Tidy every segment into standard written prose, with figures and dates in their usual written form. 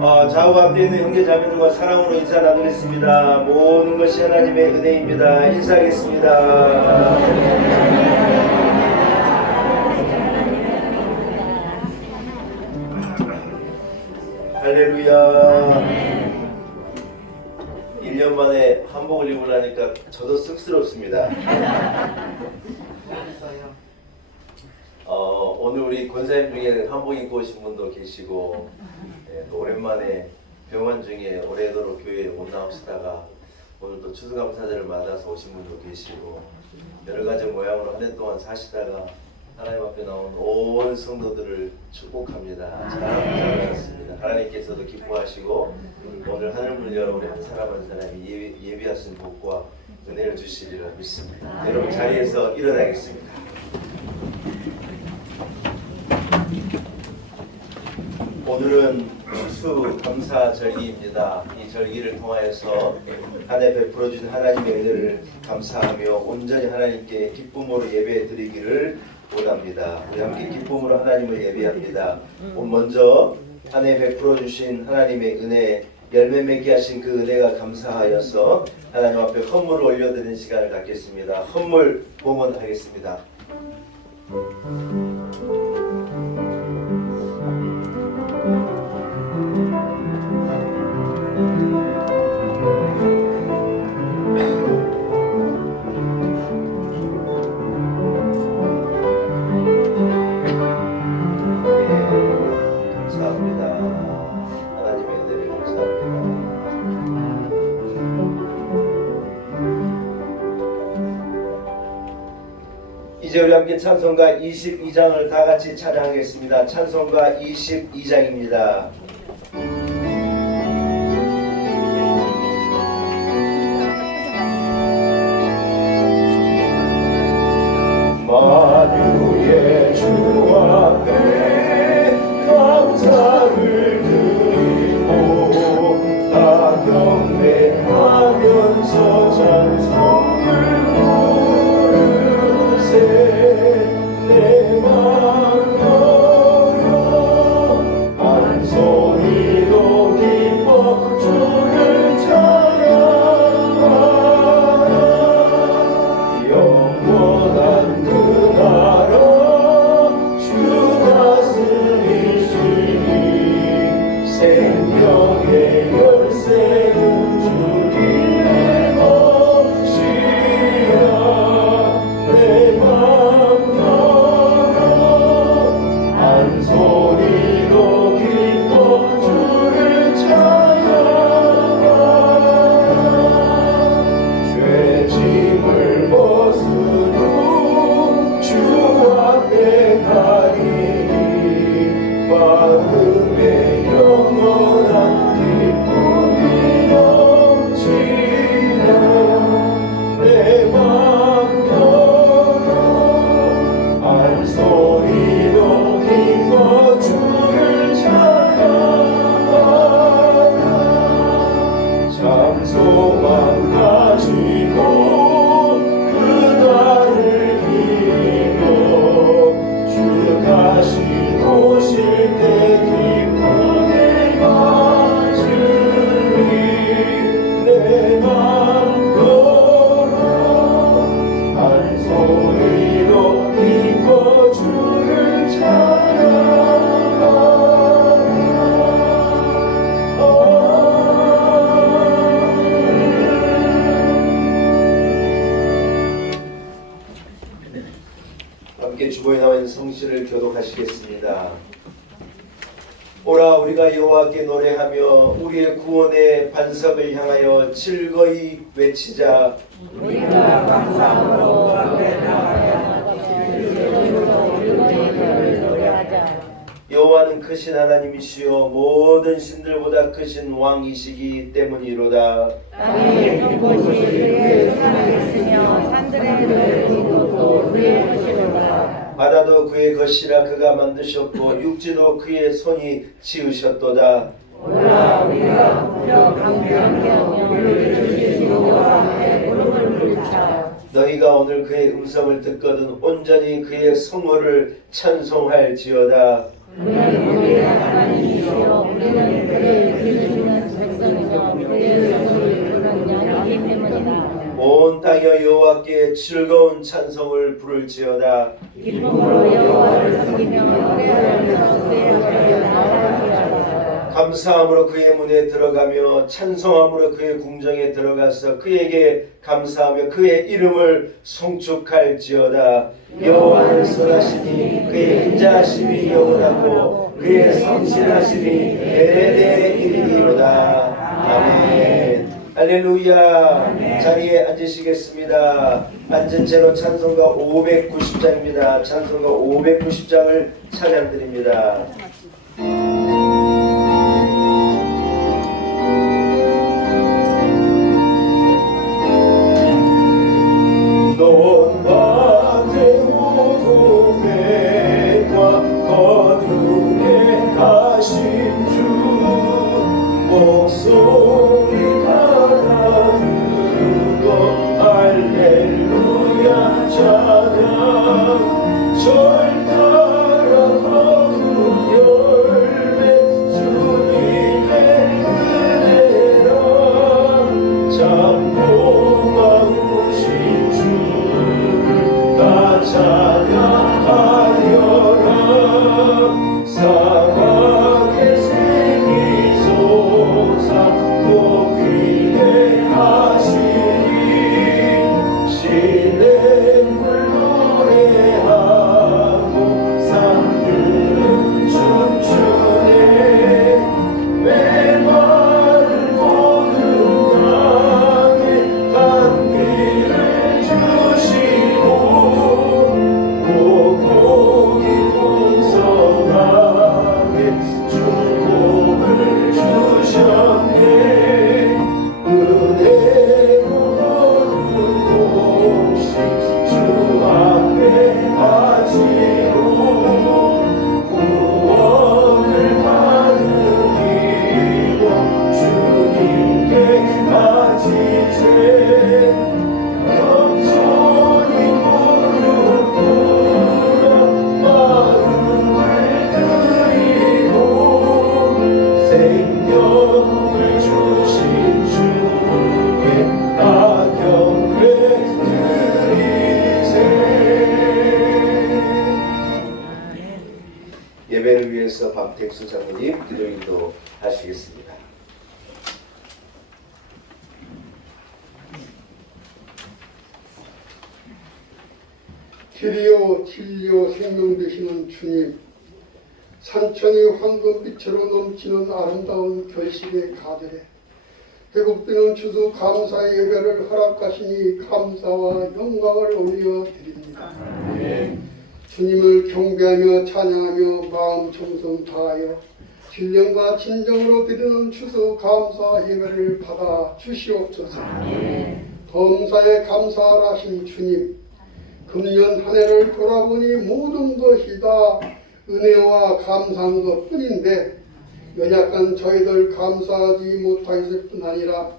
좌우가 앞에 있는 형제자매들과 사랑으로 인사 나누겠습니다. 모든 것이 하나님의 은혜입니다. 인사하겠습니다. 할렐루야. 1년 만에 한복을 입으려니까 저도 쑥스럽습니다. 오늘 우리 권사님 중에 한복 입고 오신 분도 계시고, 또 오랜만에 병원 중에 오래도록 교회에 못 나오시다가 오늘 또 추수감사절을 맞아서 오신 분도 계시고, 여러 가지 모양으로 한 해 동안 사시다가 하나님 앞에 나온 온 성도들을 축복합니다. 잘하셨습니다. 하나님께서도 기뻐하시고 오늘 하늘문을 열어 우리 한 사람 한 사람이 예비하신 복과 은혜를 주시리라 믿습니다. 여러분 자리에서 일어나겠습니다. 오늘은 추수감사절기입니다. 이 절기를 통하여서 한 해 베풀어 주신 하나님의 은혜를 감사하며 온전히 하나님께 기쁨으로 예배 드리기를 원합니다. 우리 함께 기쁨으로 하나님을 예배합니다. 먼저 한 해 베풀어 주신 하나님의 은혜, 열매 맺게 하신 그 은혜가 감사하여서 하나님 앞에 헌물을 올려드리는 시간을 갖겠습니다. 헌물 봉헌하겠습니다. 이제 우리 함께 찬송가 22장을 다 같이 찬양하겠습니다. 찬송가 22장입니다. 만유의 주 앞에 감사를 드리고 다 경배하면서 찬송을 내 맘 열어 한 소리로 기뻐 주를 찬양하라. 영원한 그 나라 주 다스리시니 생명의 열쇠는 주님의 것이라. 내 맘 한 소리로 기뻐 주를 찬양하라. 죄짐을 벗으고 주 앞에 가리니 마음에 영원한 기쁨이 넘치나. 내 맘 한 소리로 기뻐 주를 찬양하라. 장소만 가지고 그 달을 기리며 주 다시 오실 때 기쁨을 맞으리. 내 맘 걸어 한 소리로 기뻐 주를 찬양하라. 함께 주보에 나와 있는 성시를 교독하시겠습니다. 오라 우리가 여호와께 노래하며 우리의 구원의 반석을 향하여 즐거이 외치자. 우리가 감사함으로 앞에 나가야 노래하자. 여호와는 크신 하나님이시요 모든 신들보다 크신 왕이시기 때문이로다. 땅의 깊은 곳이 그의 손에 있으며 산들의 깊이도 그의 것이로다. 바다도 그의 것이라 그가 만드셨고 육지도 그의 손이 지으셨도다. 오라 우리가 부여 강변하며 우리를 주신 여호와 앞에 무릎을 꿇자. 너희가 오늘 그의 음성을 듣거든 온전히 그의 성호를 찬송할지어다. 그는 우리의 하나님이시여 우리는 그를 기뻐하며 여호와께 즐거운 찬송을 부를지어다. 기쁨으로 여호와를 섬기며 노래하면서 그의 앞에 나아갈지어다. 감사함으로 그의 문에 들어가며 찬송함으로 그의 궁정에 들어가서 그에게 감사하며 그의 이름을 송축할지어다. 여호와는 선하시니 그의 인자하심이 영원하고 그의 성실하심이 대대에 이르리로다. 아멘. 할렐루야. 자리에 앉으시겠습니다. 앉은 채로 찬송가 590장입니다. 찬송가 590장을 찬양드립니다. 논밭에 오동백과 거두게 하신 주 목소리 달아들고 할렐루야 찬양 절 따라 거둔 열매 주님의 은혜라 참 고마우신 주 다 찬양하여라. 사막의 생이 솟아 꽃피게 하시니 시냇물 노래하고 산들은 춤추네. 메마른 모든 땅에 단비를 주시고 고고기 풍성하게 축복을 주셨네. 은혜로 거둔 공식 주 앞에 바치고 구원을 받으리고 주님께 바치세. 겸손히 무릎 꿇어 마음을 드리고 생명을 주신 주께 다 경배 드리세. 예배를 위해서 박택수 장로님 기도인도 하시겠습니다. 길이요 진리요 생명 되시는 주님, 산천이 황금빛으로 넘치는 아름다운 결실의 가들에 회복되는 추수 감사의 예배를 허락하시니 감사와 영광을 올려드립니다. 주님을 경배하며 찬양하며 마음 정성 다하여 신령과 진정으로 드리는 추수 감사 예배를 받아 주시옵소서. 범사에 감사하신 주님, 금년 한 해를 돌아보니 모든 것이 다 은혜와 감사한 것 뿐인데 연약한 저희들 감사하지 못하였을 뿐 아니라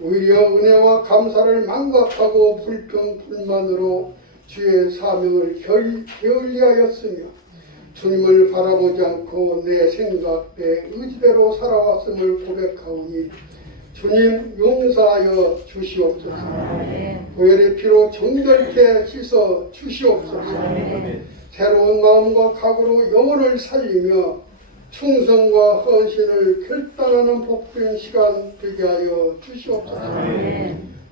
오히려 은혜와 감사를 망각하고 불평불만으로 주의 사명을 게을리하였으며 주님을 바라보지 않고 내 생각, 내 의지대로 살아왔음을 고백하오니 주님 용서하여 주시옵소서. 보혈의 피로 정결케 씻어 주시옵소서. 새로운 마음과 각오로 영혼을 살리며 충성과 헌신을 결단하는 복된 시간 되게 하여 주시옵소서.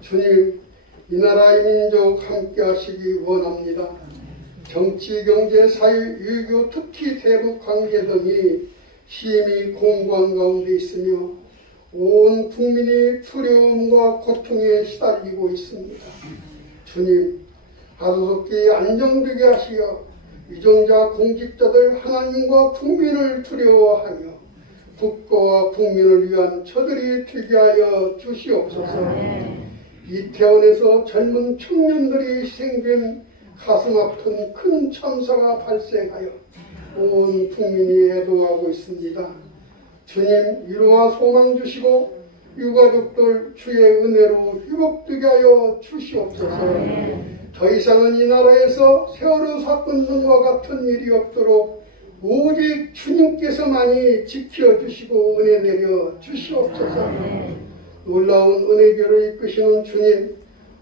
주님, 이 나라의 민족 함께 하시기 원합니다. 정치, 경제, 사회, 유교, 특히 대북 관계 등이 심히 공고한 가운데 있으며 온 국민이 두려움과 고통에 시달리고 있습니다. 주님, 하루속히 안정되게 하시어 위정자 공직자들 하나님과 국민을 두려워하며 국가와 국민을 위한 처들이 되게 하여 주시옵소서. 이태원에서 젊은 청년들이 희생된 가슴 아픈 큰 참사가 발생하여 온 국민이 애도하고 있습니다. 주님, 위로와 소망 주시고 유가족들 주의 은혜로 회복되게 하여 주시옵소서. 더 이상은 이 나라에서 세월호 사건 등과 같은 일이 없도록 오직 주님께서만이 지켜주시고 은혜 내려 주시옵소서. 놀라운 은혜교를 이끄시는 주님,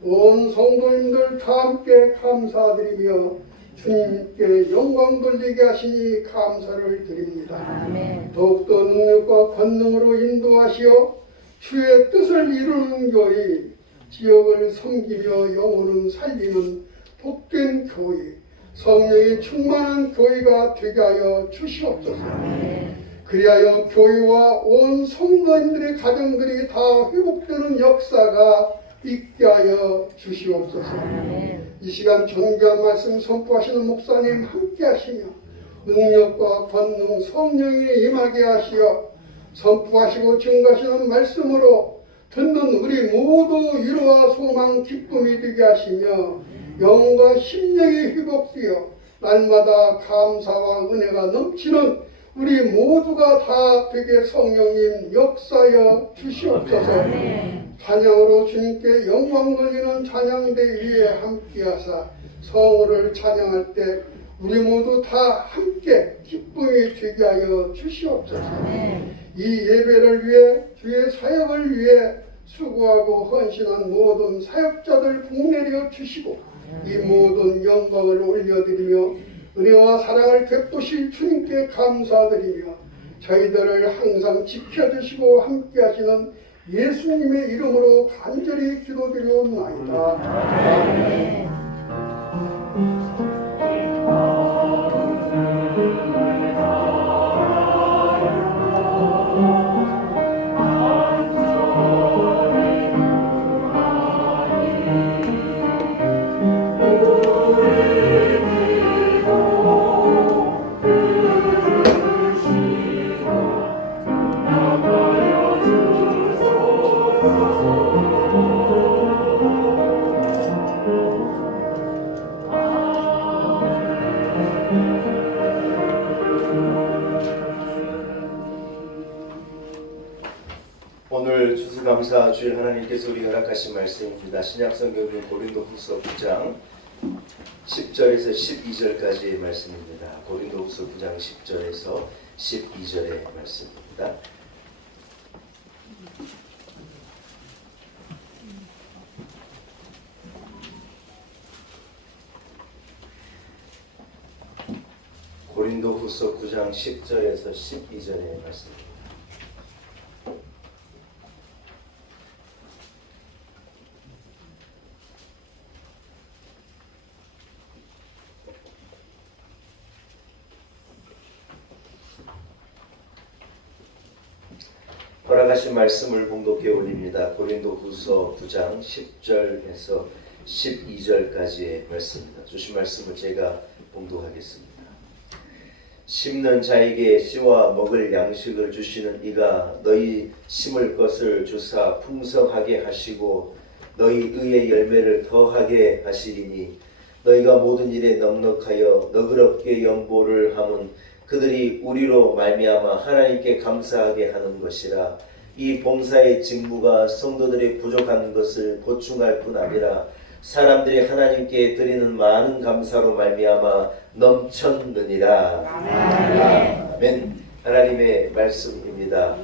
온 성도님들 다 함께 감사드리며 주님께 영광 돌리게 하시니 감사를 드립니다. 아멘. 더욱더 능력과 권능으로 인도하시어 주의 뜻을 이루는 교회, 지역을 섬기며 영혼은 살리는 복된 교회, 성령이 충만한 교회가 되게 하여 주시옵소서. 그리하여 교회와 온 성도님들의 가정들이 다 회복되는 역사가 있게 하여 주시옵소서. 이 시간 존귀한 말씀 선포하시는 목사님 함께 하시며 능력과 권능 성령이 임하게 하시어 선포하시고 증거하시는 말씀으로 듣는 우리 모두 위로와 소망 기쁨이 되게 하시며 영과 심령이 회복되어 날마다 감사와 은혜가 넘치는 우리 모두가 다 되게 성령님 역사여 주시옵소서. 찬양으로 주님께 영광 돌리는 찬양대 위에 함께하사 성우를 찬양할 때 우리 모두 다 함께 기쁨이 되게 하여 주시옵소서. 이 예배를 위해 주의 사역을 위해 수고하고 헌신한 모든 사역자들 복내려 주시고 이 모든 영광을 올려드리며 은혜와 사랑을 베푸실 주님께 감사드리며 저희들을 항상 지켜주시고 함께하시는 예수님의 이름으로 간절히 기도드리옵나이다. 아멘. 오늘 추수감사 주일 하나님께서 우리 허락하신 말씀입니다. 신약성경은 고린도후서 9장 10절에서 12절까지의 말씀입니다. 고린도후서 9장 10절에서 12절의 말씀입니다. 고린도후서 9장 10절에서 12절의 말씀입니다. 허락하신 말씀을 봉독해 올립니다. 고린도후서 9장 10절에서 12절까지의 말씀입니다. 주신 말씀을 제가 봉독하겠습니다. 심는 자에게 씨와 먹을 양식을 주시는 이가 너희 심을 것을 주사 풍성하게 하시고 너희 의의 열매를 더하게 하시리니 너희가 모든 일에 넉넉하여 너그럽게 연보를 함은 그들이 우리로 말미암아 하나님께 감사하게 하는 것이라. 이 봉사의 직무가 성도들의 부족한 것을 보충할 뿐 아니라 사람들이 하나님께 드리는 많은 감사로 말미암아 넘쳤느니라. 아멘. 하나님의 말씀입니다.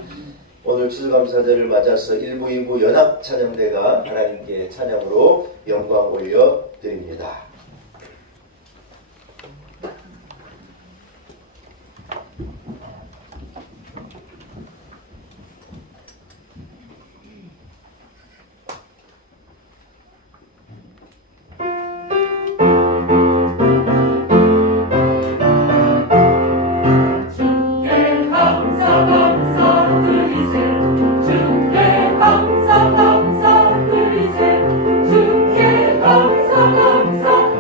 오늘 추수감사절을 맞아서 1부 2부 연합 찬양대가 하나님께 찬양으로 영광 올려 드립니다. 감사 감사 드리세 주께 감사 감사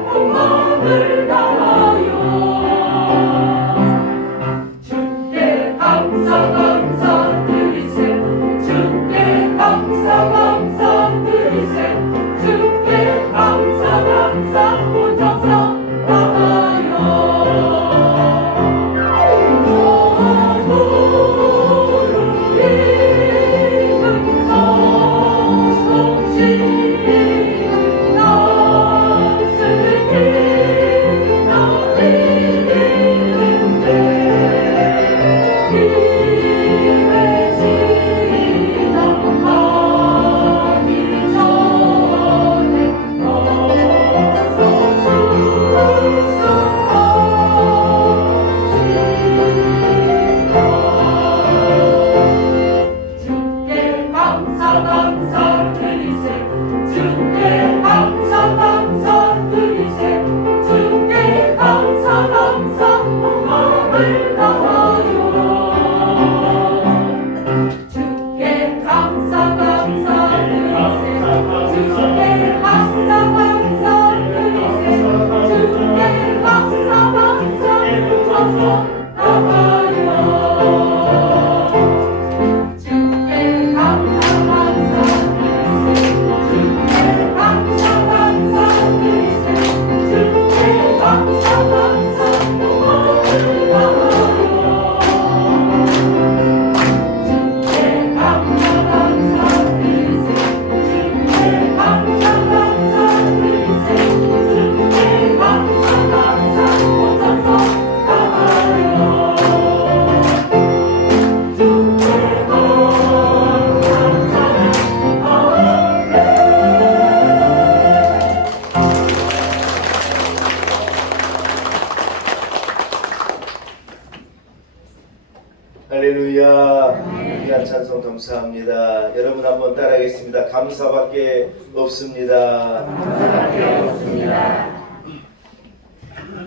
할렐루야. 귀한 찬송 감사합니다. 여러분 한번 따라하겠습니다. 감사밖에 없습니다.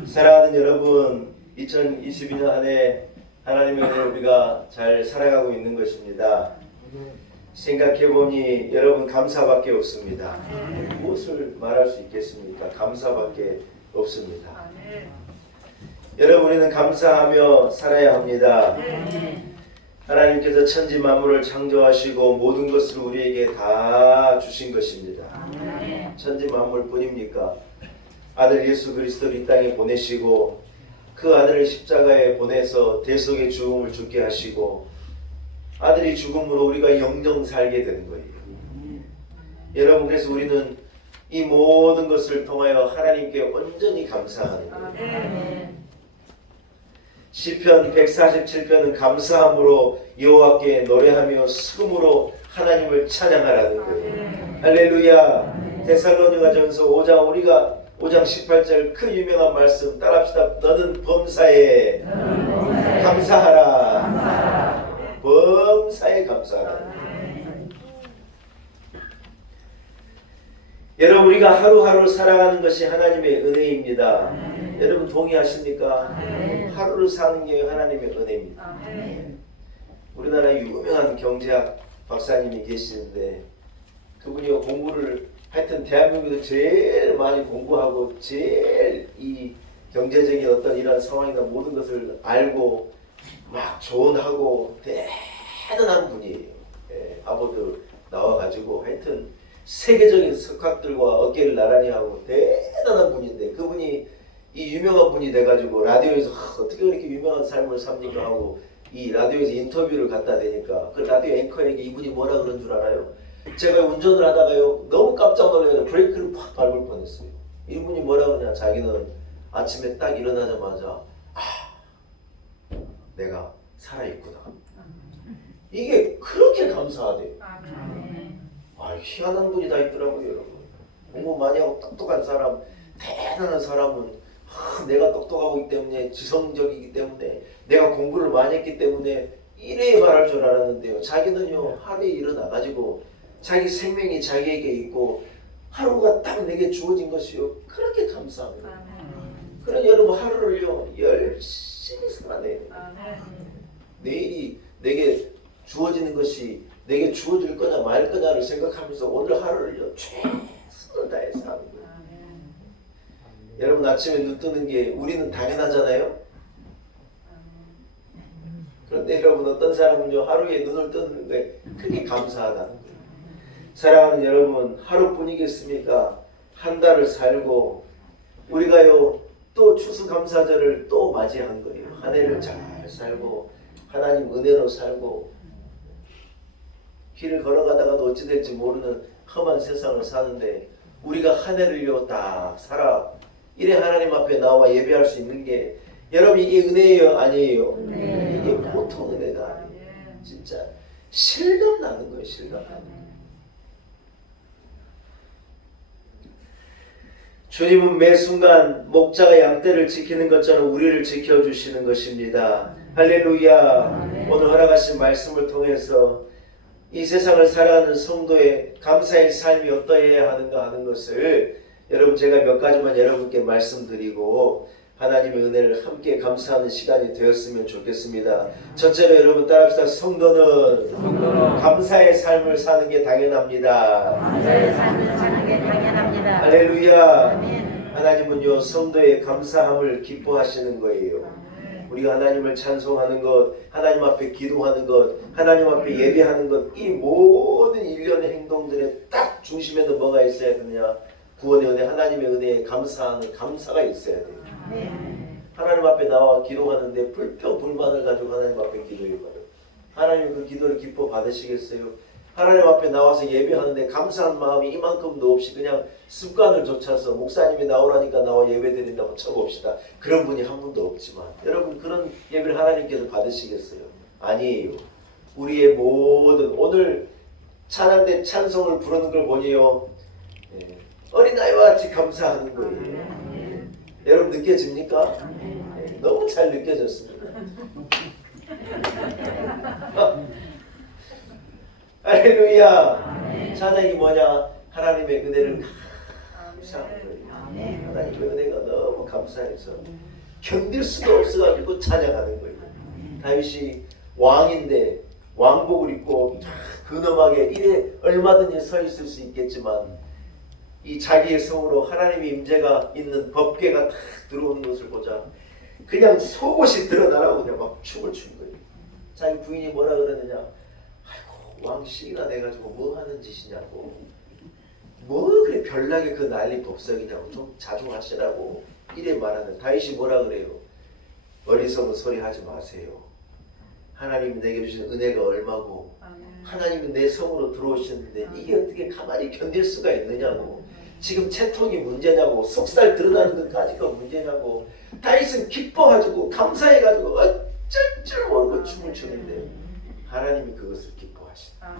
사랑하는 여러분, 2022년 한 해 하나님의 은혜로 우리가 잘 살아가고 있는 것입니다. 생각해보니 여러분 감사밖에 없습니다. 무엇을 말할 수 있겠습니까? 감사밖에 없습니다. 여러분, 우리는 감사하며 살아야 합니다. 하나님께서 천지 만물을 창조하시고 모든 것을 우리에게 다 주신 것입니다. 천지 만물 뿐입니까? 아들 예수 그리스도를 이 땅에 보내시고 그 아들을 십자가에 보내서 대속의 죽음을 죽게 하시고 아들이 죽음으로 우리가 영영 살게 되는 거예요. 여러분, 그래서 우리는 이 모든 것을 통하여 하나님께 온전히 감사하는 거예요. 시편 147편은 감사함으로 여호와께 노래하며 수금으로 하나님을 찬양하라는 거예요. 할렐루야. 데살로니가전서 5장 우리가 5장 18절 그 유명한 말씀 따라합시다. 너는 범사에 감사하라. 범사에 감사하라. 여러분, 우리가 하루하루 살아가는 것이 하나님의 은혜입니다. 여러분 동의하십니까? 하루를 사는 게 하나님의 은혜입니다. 우리나라 유명한 경제학 박사님이 계시는데 그분이 공부를 하여튼 대한민국에서 제일 많이 공부하고 제일 이 경제적인 어떤 이런 상황이나 모든 것을 알고 막 조언하고 대단한 분이에요. 하버드 나와가지고 하여튼 세계적인 석학들과 어깨를 나란히 하고 대단한 분인데 그분이 이 유명한 분이 돼가지고 라디오에서 어떻게 그렇게 유명한 삶을 삽니까 하고 이 라디오에서 인터뷰를 갖다 대니까 그 라디오 앵커에게 이분이 뭐라 그런 줄 알아요? 제가 운전을 하다가요 너무 깜짝 놀라서 브레이크를 팍 밟을 뻔했어요. 이분이 뭐라 그러냐? 자기는 아침에 딱 일어나자마자 내가 살아있구나. 이게 그렇게 감사하대요. 희한한 분이 다 있더라고요. 여러분. 공부 많이 하고 똑똑한 사람, 대단한 사람은 내가 똑똑하고 있기 때문에 지성적이기 때문에 내가 공부를 많이 했기 때문에 이래 말할 줄 알았는데요. 자기는요 하루에 일어나가지고 자기 생명이 자기에게 있고 하루가 딱 내게 주어진 것이요 그렇게 감사합니다. 그러니 여러분 하루를요 열심히 살아내야 돼요. 내일이 내게 주어지는 것이 내게 주어질 거냐 말 거냐를 생각하면서 오늘 하루를요 최선을 다해서 하는 거예요. 여러분 아침에 눈 뜨는 게 우리는 당연하잖아요. 그런데 여러분 어떤 사람은요 하루에 눈을 뜨는 게 크게 감사하다는 거예요. 사랑하는 여러분, 하루뿐이겠습니까? 한 달을 살고 우리가요 또 추수감사절을 또 맞이한 거예요. 한 해를 잘 살고 하나님 은혜로 살고 길을 걸어가다가도 어찌 될지 모르는 험한 세상을 사는데 우리가 한 해를요 딱 살아 이래 하나님 앞에 나와 예배할 수 있는 게 여러분 이게 은혜예요? 아니에요? 이게 보통 은혜가 아니에요. 진짜 실감 나는 거예요. 실감 나는 거예요. 주님은 매 순간 목자가 양떼를 지키는 것처럼 우리를 지켜주시는 것입니다. 할렐루야. 오늘 허락하신 말씀을 통해서 이 세상을 살아가는 성도의 감사의 삶이 어떠해야 하는가 하는 것을 여러분 제가 몇 가지만 여러분께 말씀드리고 하나님의 은혜를 함께 감사하는 시간이 되었으면 좋겠습니다. 첫째로 여러분 따라합시다. 성도는 감사의 삶을 사는 게 당연합니다. 감사의 삶을 사는 게 당연합니다. 할렐루야. 아멘. 하나님은요 성도의 감사함을 기뻐하시는 거예요. 우리가 하나님을 찬송하는 것, 하나님 앞에 기도하는 것, 하나님 앞에 예배하는 것, 이 모든 일련의 행동들의 딱 중심에는 뭐가 있어야 되냐? 구원의 은혜, 하나님의 은혜에 감사하는 감사가 있어야 돼요. 하나님 앞에 나와 기도하는데 불평 불만을 가지고 하나님 앞에 기도해봐요. 하나님 그 기도를 기뻐 받으시겠어요? 하나님 앞에 나와서 예배하는데 감사한 마음이 이만큼도 없이 그냥 습관을 좇아서 목사님이 나오라니까 나와 예배드린다고 쳐봅시다. 그런 분이 한 분도 없지만 여러분 그런 예배를 하나님께서 받으시겠어요? 아니에요. 우리의 모든 오늘 찬양대 찬송을 부르는 걸 보니요 어린아이와 같이 감사하는 거예요. 여러분 느껴집니까? 너무 잘 느껴졌습니다. 할렐루야. 찬양이 뭐냐? 하나님의 은혜를 감사하는 거예요. 하나님의 은혜가 너무 감사해서 견딜 수도 없어가지고 찬양하는 거예요. 다윗이 왕인데 왕복을 입고 근엄하게 이래 얼마든지 서 있을 수 있겠지만 이 자기의 성으로 하나님의 임재가 있는 법궤가 탁 들어오는 것을 보자 그냥 속옷이 드러나라고 그냥 막 춤을 춘 거예요. 자기 부인이 뭐라 그러느냐? 아이고 왕씩이나 돼가지고 뭐 하는 짓이냐고, 뭐 그래 별나게 그 난리 법석이냐고, 좀 자중하시라고 이래 말하는. 다윗이 뭐라 그래요? 어리석은 소리 하지 마세요. 하나님이 내게 주신 은혜가 얼마고 하나님이 내 성으로 들어오셨는데 이게 어떻게 가만히 견딜 수가 있느냐고, 지금 채통이 문제냐고, 속살 드러나는 것까지가 문제냐고. 다윗은 기뻐가지고 감사해가지고 어쩔 줄 모르고 춤을 추는데 하나님이 그것을 기뻐하신다.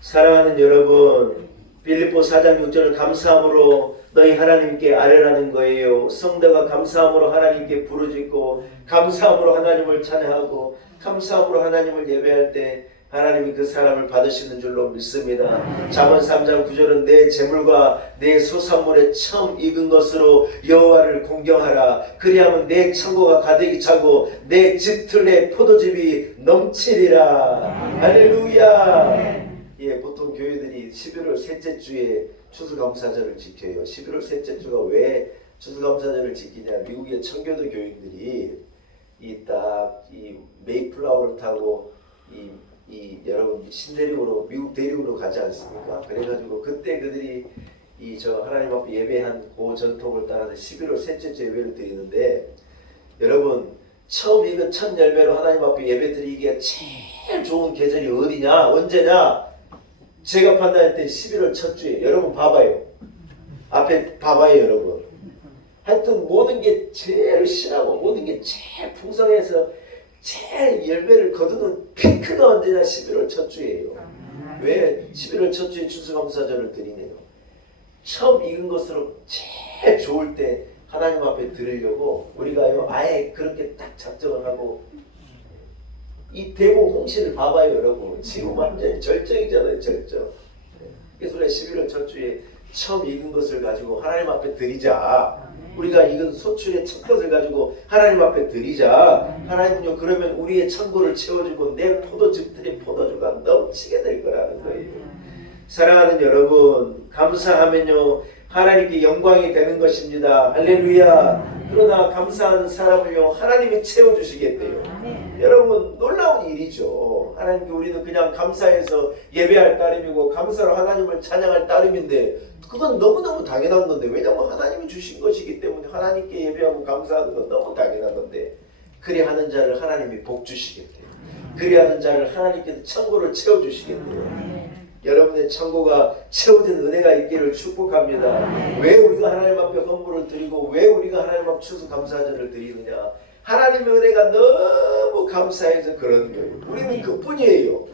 사랑하는 여러분, 빌립보 4장 6절을 감사함으로 너희 하나님께 아뢰라는 거예요. 성도가 감사함으로 하나님께 부르짖고 감사함으로 하나님을 찬양하고 감사함으로 하나님을 예배할 때 하나님이 그 사람을 받으시는 줄로 믿습니다. 잠언 3장 9절은 내 재물과 내 소산물에 처음 익은 것으로 여호와를 공경하라. 그리하면 내 창고가 가득히 차고 내 집틀에 포도즙이 넘치리라. 할렐루야. 예, 보통 교회들이 11월 셋째 주에 추수감사절을 지켜요. 11월 셋째 주가 왜 추수감사절을 지키냐? 미국의 청교도 교인들이 이 메이플라워를 타고 여러분 신대륙으로 미국 대륙으로 가지 않습니까? 그래가지고 그때 그들이 저 하나님 앞에 예배한 그 전통을 따라서 11월 셋째 주 예배를 드리는데, 여러분 처음 익은 첫 열매로 하나님 앞에 예배 드리기에 제일 좋은 계절이 어디냐? 언제냐? 제가 판단할 때 11월 첫 주에. 여러분 봐봐요. 앞에 봐봐요 여러분. 하여튼 모든 게 제일 신하고 모든 게 제일 풍성해서 제일 열매를 거두는 피크가 언제냐? 11월 첫 주예요. 왜 11월 첫 주에 추수감사절을 드리네요. 처음 익은 것으로 제일 좋을 때 하나님 앞에 드리려고 우리가요 아예 그렇게 딱 작정을 하고, 이 대구 홍시를 봐봐요 여러분. 지금 완전히 절정이잖아요, 절정. 그래서 우리가 11월 첫 주에 처음 익은 것을 가지고 하나님 앞에 드리자. 우리가 익은 소출의 첫 것을 가지고 하나님 앞에 드리자. 하나님은요 그러면 우리의 창고를 채워주고 내 포도즙들의 포도주가 넘치게 될 거라는 거예요. 사랑하는 여러분, 감사하면요 하나님께 영광이 되는 것입니다. 할렐루야. 그러나 감사하는 사람을요 하나님이 채워주시겠대요. 여러분 놀라운 일이죠. 하나님께 우리는 그냥 감사해서 예배할 따름이고 감사로 하나님을 찬양할 따름인데 그건 너무너무 당연한 건데, 왜냐하면 하나님이 주신 것이기 때문에 하나님께 예배하고 감사하는 건 너무 당연한 건데, 그리하는 자를 하나님이 복 주시겠대요. 그리하는 자를 하나님께서 창고를 채워주시겠대요. 여러분의 창고가 채워진 은혜가 있기를 축복합니다. 왜 우리가 하나님 앞에 헌물을 드리고 왜 우리가 하나님 앞에 추수감사절을 드리느냐? 하나님의 은혜가 너무 감사해서 그런 거예요. 우리는 그뿐이에요.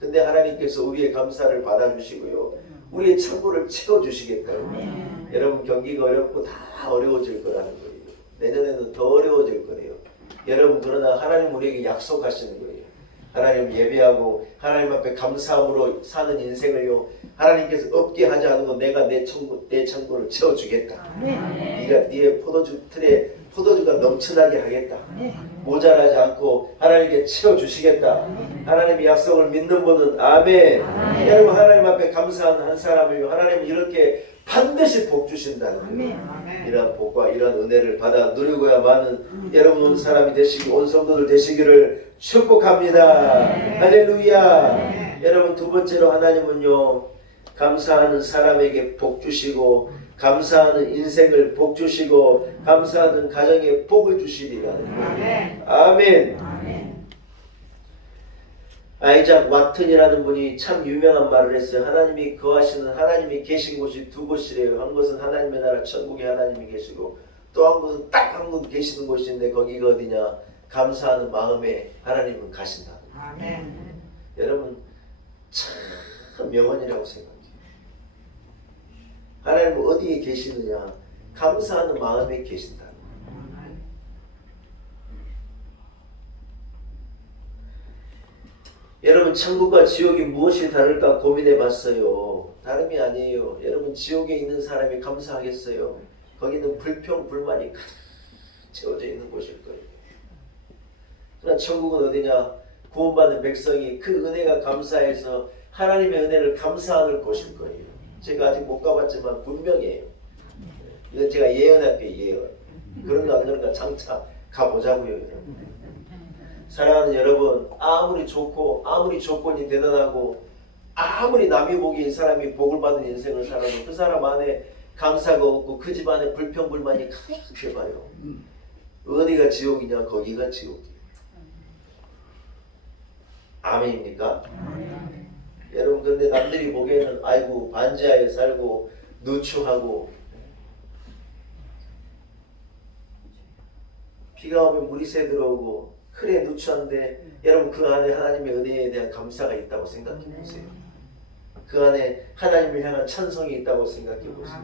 근데 하나님께서 우리의 감사를 받아주시고요 우리의 창고를 채워주시겠다고. 여러분 경기가 어렵고 다 어려워질 거라는 거예요. 내년에는 더 어려워질 거예요. 여러분 그러나 하나님 우리에게 약속하시는 거예요. 하나님 예배하고 하나님 앞에 감사함으로 사는 인생을요 하나님께서 없게 하지 않고 내가 내 창고를 채워주겠다. 네가 네 포도주 틀에 포도주가 넘쳐나게 하겠다. 모자라지 않고 하나님께 채워주시겠다. 하나님의 약속을 믿는 분은 아멘. 여러분 하나님 앞에 감사하는 한 사람을 하나님은 이렇게 반드시 복 주신다는 거예요. 이러한 복과 이러한 은혜를 받아 누리고야만은 여러분 온 사람이 되시기, 온 성도들 되시기를 축복합니다. 할렐루야. 여러분 두 번째로 하나님은요 감사하는 사람에게 복 주시고 감사하는 인생을 복 주시고 감사하는 가정에 복을 주시리라는 거예요. 아멘. 아이작 와튼이라는 분이 참 유명한 말을 했어요. 하나님이 거하시는, 하나님이 계신 곳이 두 곳이래요. 한 곳은 하나님의 나라 천국에 하나님이 계시고 또 한 곳은 딱 한 곳 계시는 곳인데 거기가 어디냐? 감사하는 마음에 하나님은 가신다. 아멘. 여러분 참 명언이라고 생각해요. 하나님은 어디에 계시느냐? 감사하는 마음에 계신다. 여러분 천국과 지옥이 무엇이 다를까 고민해 봤어요. 다름이 아니에요. 여러분 지옥에 있는 사람이 감사하겠어요? 거기는 불평 불만이 가득 채워져 있는 곳일 거예요. 그러나 천국은 어디냐? 구원받은 백성이 그 은혜가 감사해서 하나님의 은혜를 감사하는 곳일 거예요. 제가 아직 못 가봤지만 분명해요. 이건 제가 예언할게요. 예언. 그런가 안 그런가 장차 가보자고요. 여러분. 사랑하는 여러분, 아무리 좋고 아무리 조건이 대단하고 아무리 남이 보기엔 사람이 복을 받은 인생을 살아도 그 사람 안에 감사가 없고 그 집 안에 불평불만이 가득해봐요. 어디가 지옥이냐? 거기가 지옥이에요. 아멘입니까? 여러분 근데 남들이 보기에는 아이고 반지하에 살고 누추하고 비가 오면 물이 새 들어오고 그래 누추한데 여러분 그 안에 하나님의 은혜에 대한 감사가 있다고 생각해 보세요. 그 안에 하나님을 향한 찬송이 있다고 생각해 보세요.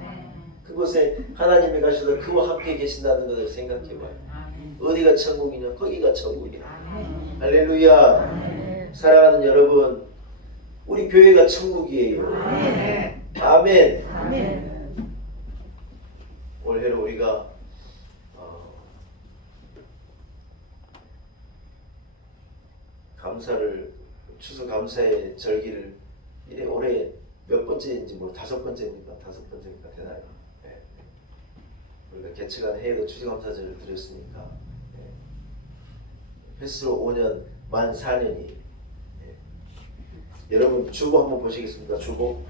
그곳에 하나님이 가셔서 그와 함께 계신다는 것을 생각해 봐요. 어디가 천국이냐? 거기가 천국이야. 할렐루야. 사랑하는 여러분, 우리 교회가 천국이에요. 아멘. 올해로 우리가 감사를 추수 감사의 절기를 이래 올해 몇 번째인지 뭐 5번째입니까? 5번째입니까? 되나요? 네. 우리가 개최한 해에도 추수 감사절을 드렸으니까 네. 횟수로 5년 만 4년이 네. 여러분 주보 한번 보시겠습니다. 주보.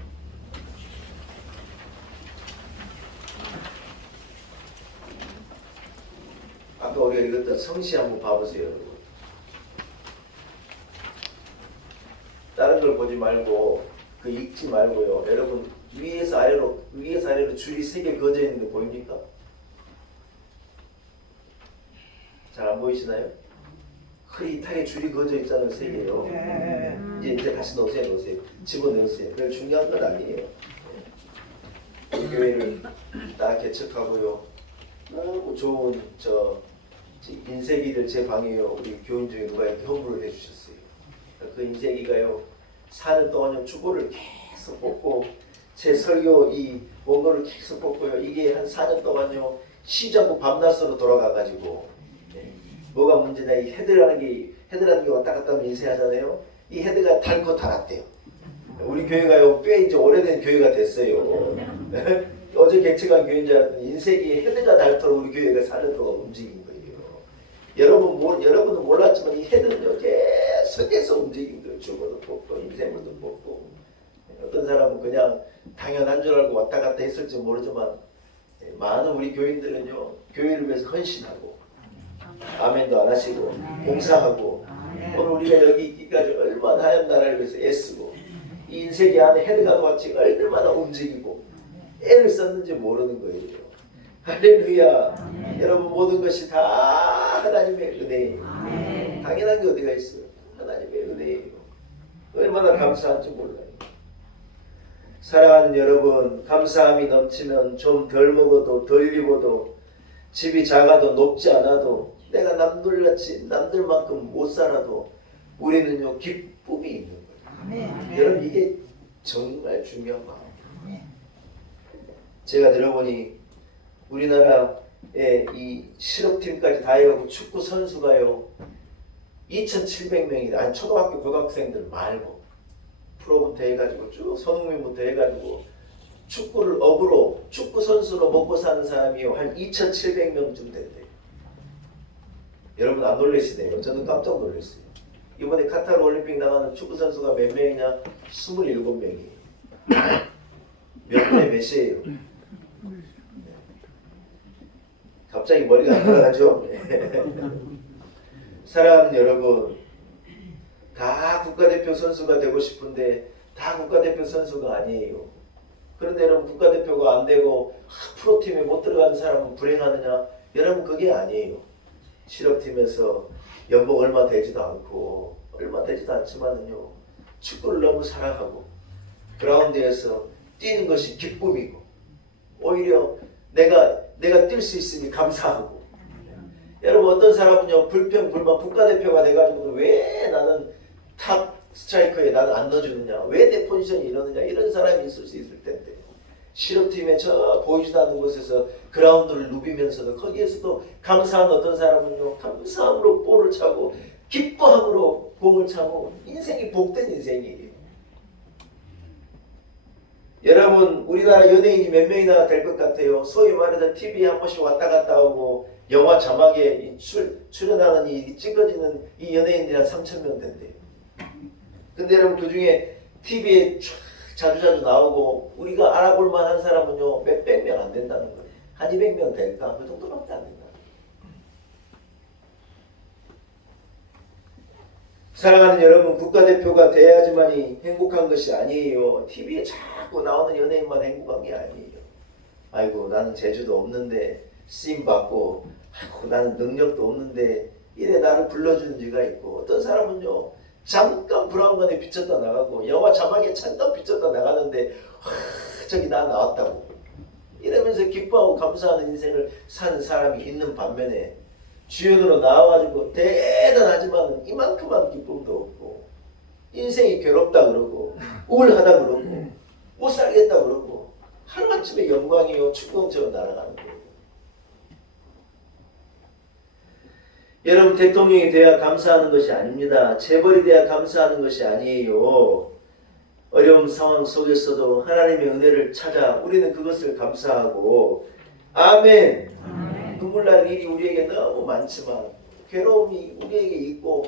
아까 우리가 읽었던 성시 한번 봐보세요. 여러분. 다른 걸 보지 말고 그 읽지 말고요. 여러분 위에서 아래로 줄이 3개 그어져 있는 거 보입니까? 잘 안 보이시나요? 흐릿하게 줄이 그어져 있잖아요. 3개요. 이제 다시 넣으세요. 집어넣으세요. 그게 중요한 건 아니에요. 우리 교회를 다 개척하고요. 너무 좋은 인쇄기를 제 방에요. 우리 교인 중에 누가 이렇게 헌물을 해주셨어요. 그 인쇄기가요 4년 동안요 주보를 계속 뽑고 제 설교 이 원고를 계속 뽑고요. 이게 한 4년 동안요 시전부 밤낮으로 돌아가가지고 뭐가 문제냐 이 헤드라는 게 왔다 갔다 하면 인쇄하잖아요. 이 헤드가 닳고 닳았대요. 우리 교회가요 꽤 이제 오래된 교회가 됐어요. 어제 개척한 교회인 줄 알았더니 인쇄기에 헤드가 닳도록 우리 교회가 4년 동안 움직인 거예요. 여러분은 몰랐지만 이 헤드는요 계속해서 움직인 거예요. 주보도 뽑고 인쇄물도 뽑고 어떤 사람은 그냥 당연한 줄 알고 왔다 갔다 했을지 모르지만 많은 우리 교인들은요 교회를 위해서 헌신하고 아멘도 안 하시고 봉사하고 오늘 우리가 여기 있기까지 얼마나 하얀 나라를 위해서 애쓰고 이 인쇄기 안에 헤드가 같이 얼마나 움직이고 애를 썼는지 모르는 거예요. 할렐루야. 여러분 모든 것이 다 하나님의 은혜예요. 당연한 게 어디가 있어요. 하나님의 은혜예요. 얼마나 감사한지 몰라요. 사랑하는 여러분, 감사함이 넘치면 좀 덜 먹어도 덜 입어도 집이 작아도 높지 않아도 내가 남들만큼 못 살아도 우리는요 기쁨이 있는 거예요. 여러분 이게 정말 중요한 마음이에요. 제가 들어보니 우리나라의 이 실업팀까지 다 해가고 축구 선수가요 2,700명이 아니 초등학교 고등학생들 말고 프로부터 해가지고 쭉 손흥민부터 해가지고 축구를 업으로 축구 선수로 먹고 사는 사람이요 한 2,700명쯤 된대요. 여러분 안 놀라시네요. 저는 깜짝 놀랐어요. 이번에 카타르 올림픽 나가는 축구 선수가 몇 명이냐? 27명이에요. 몇 분에 몇이에요? 갑자기 머리가 안 돌아가죠? 사랑하는 여러분, 다 국가대표 선수가 되고 싶은데 다 국가대표 선수가 아니에요. 그런데 여러분 국가대표가 안 되고 프로팀에 못 들어가는 사람은 불행하느냐? 여러분 그게 아니에요. 실업팀에서 연봉 얼마 되지도 않고 얼마 되지도 않지만은요 축구를 너무 사랑하고 그라운드에서 뛰는 것이 기쁨이고 오히려 내가 뛸 수 있으니 감사하고 여러분 어떤 사람은요 불평 불만 국가대표가 돼가지고 왜 나는 탑 스트라이커에 나는 안 넣어주느냐, 왜 내 포지션이 이러느냐, 이런 사람이 있을 수 있을 텐데, 실업팀에 저 보이지도 않는 곳에서 그라운드를 누비면서도 거기에서도 감사한 어떤 사람은요, 감사함으로 볼을 차고 기뻐함으로 공을 차고 인생이 복된 인생이에요. 여러분, 우리나라 연예인이 몇 명이나 될 것 같아요? 소위 말해서 TV에 한 번씩 왔다 갔다 오고 영화 자막에 출연하는 이 찍어지는 이 연예인들이 한 3,000명 된대요. 근데 여러분, 그 중에 TV에 자주 나오고 우리가 알아볼 만한 사람은요, 몇백 명 안 된다는 거예요. 한 200명 될까? 그 정도밖에 안 된다. 사랑하는 여러분, 국가대표가 돼야지만이 행복한 것이 아니에요. TV에 자꾸 나오는 연예인만 행복한 게 아니에요. 아이고, 나는 재주도 없는데 쓰임 받고, 아이고, 나는 능력도 없는데 이래 나를 불러주는 이가 있고, 어떤 사람은요, 잠깐 브라운관에 비쳤다 나가고 영화 자막에 잠깐 비쳤다 나가는데 저기 나 나왔다고 이러면서 기뻐하고 감사하는 인생을 사는 사람이 있는 반면에, 주연으로 나와가지고 대단하지만 이만큼만 기쁨도 없고 인생이 괴롭다 그러고 우울하다 그러고 못 살겠다 그러고 하루아침에 영광이요 축구공처럼 날아가는 거예요. 여러분, 대통령이 돼야 감사하는 것이 아닙니다. 재벌이 돼야 감사하는 것이 아니에요. 어려운 상황 속에서도 하나님의 은혜를 찾아 우리는 그것을 감사하고, 아멘. 눈물 날 일이 우리에게 너무 많지만, 괴로움이 우리에게 있고,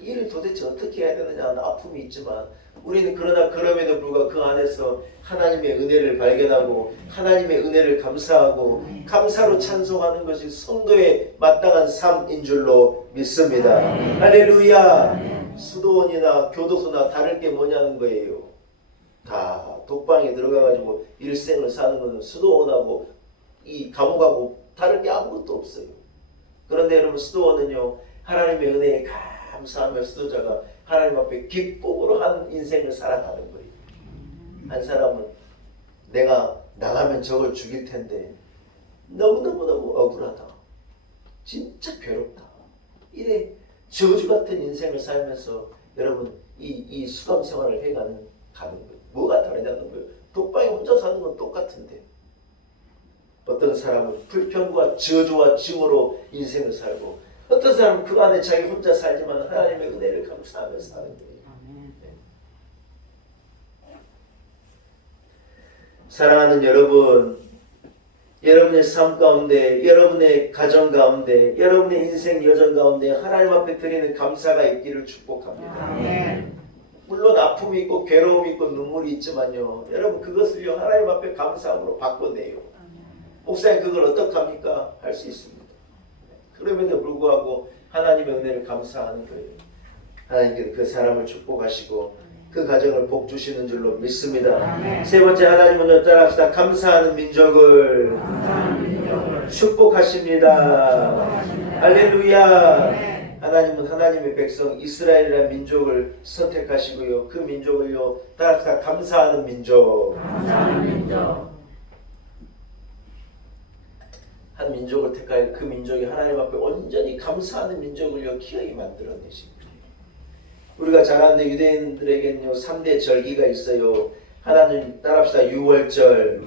이 일을 도대체 어떻게 해야 되느냐 하는 아픔이 있지만, 우리는 그러나 그럼에도 불구하고 그 안에서 하나님의 은혜를 발견하고 하나님의 은혜를 감사하고 감사로 찬송하는 것이 성도의 마땅한 삶인 줄로 믿습니다. 할렐루야. 수도원이나 교도소나 다를 게 뭐냐는 거예요. 다 독방에 들어가가지고 일생을 사는 것은 수도원하고 이 감옥하고 다를 게 아무것도 없어요. 그런데 여러분, 수도원은요, 하나님의 은혜에 감사하며 수도자가 하나님 앞에 기쁨으로 한 인생을 살아가는 거예요. 한 사람은 내가 나가면 저걸 죽일 텐데 너무너무 억울하다, 진짜 괴롭다, 이래 저주 같은 인생을 살면서 여러분 이 수감 생활을 해가는 거예요. 뭐가 다르냐는 거예요. 독방에 혼자 사는 건 똑같은데, 어떤 사람은 불평과 저주와 증오로 인생을 살고, 어떤 사람은 그 안에 자기 혼자 살지만 하나님의 은혜를 감사하며 사는 거예요. 네. 사랑하는 여러분, 여러분의 삶 가운데, 여러분의 가정 가운데, 여러분의 인생 여정 가운데 하나님 앞에 드리는 감사가 있기를 축복합니다. 물론 아픔이 있고 괴로움이 있고 눈물이 있지만요, 여러분 그것을요 하나님 앞에 감사함으로 바꿔내요. 목사님 그걸 어떡합니까? 할 수 있습니다. 그럼에도 불구하고 하나님의 은혜를 감사하는 거예요. 하나님께서 그 사람을 축복하시고 그 가정을 복 주시는 줄로 믿습니다. 세 번째, 하나님은 따라합시다. 감사하는 민족을 축복하십니다. 할렐루야. 하나님은 하나님의 백성 이스라엘이라는 민족을 선택하시고요, 그 민족을요 따라합시다. 감사하는 민족. 한 민족을 택하여 그 민족이 하나님 앞에 온전히 감사하는 민족을요 기어이 만들어내십니다. 우리가 잘 아는데 유대인들에게는요 3대 절기가 있어요. 하나는 따라합시다. 유월절,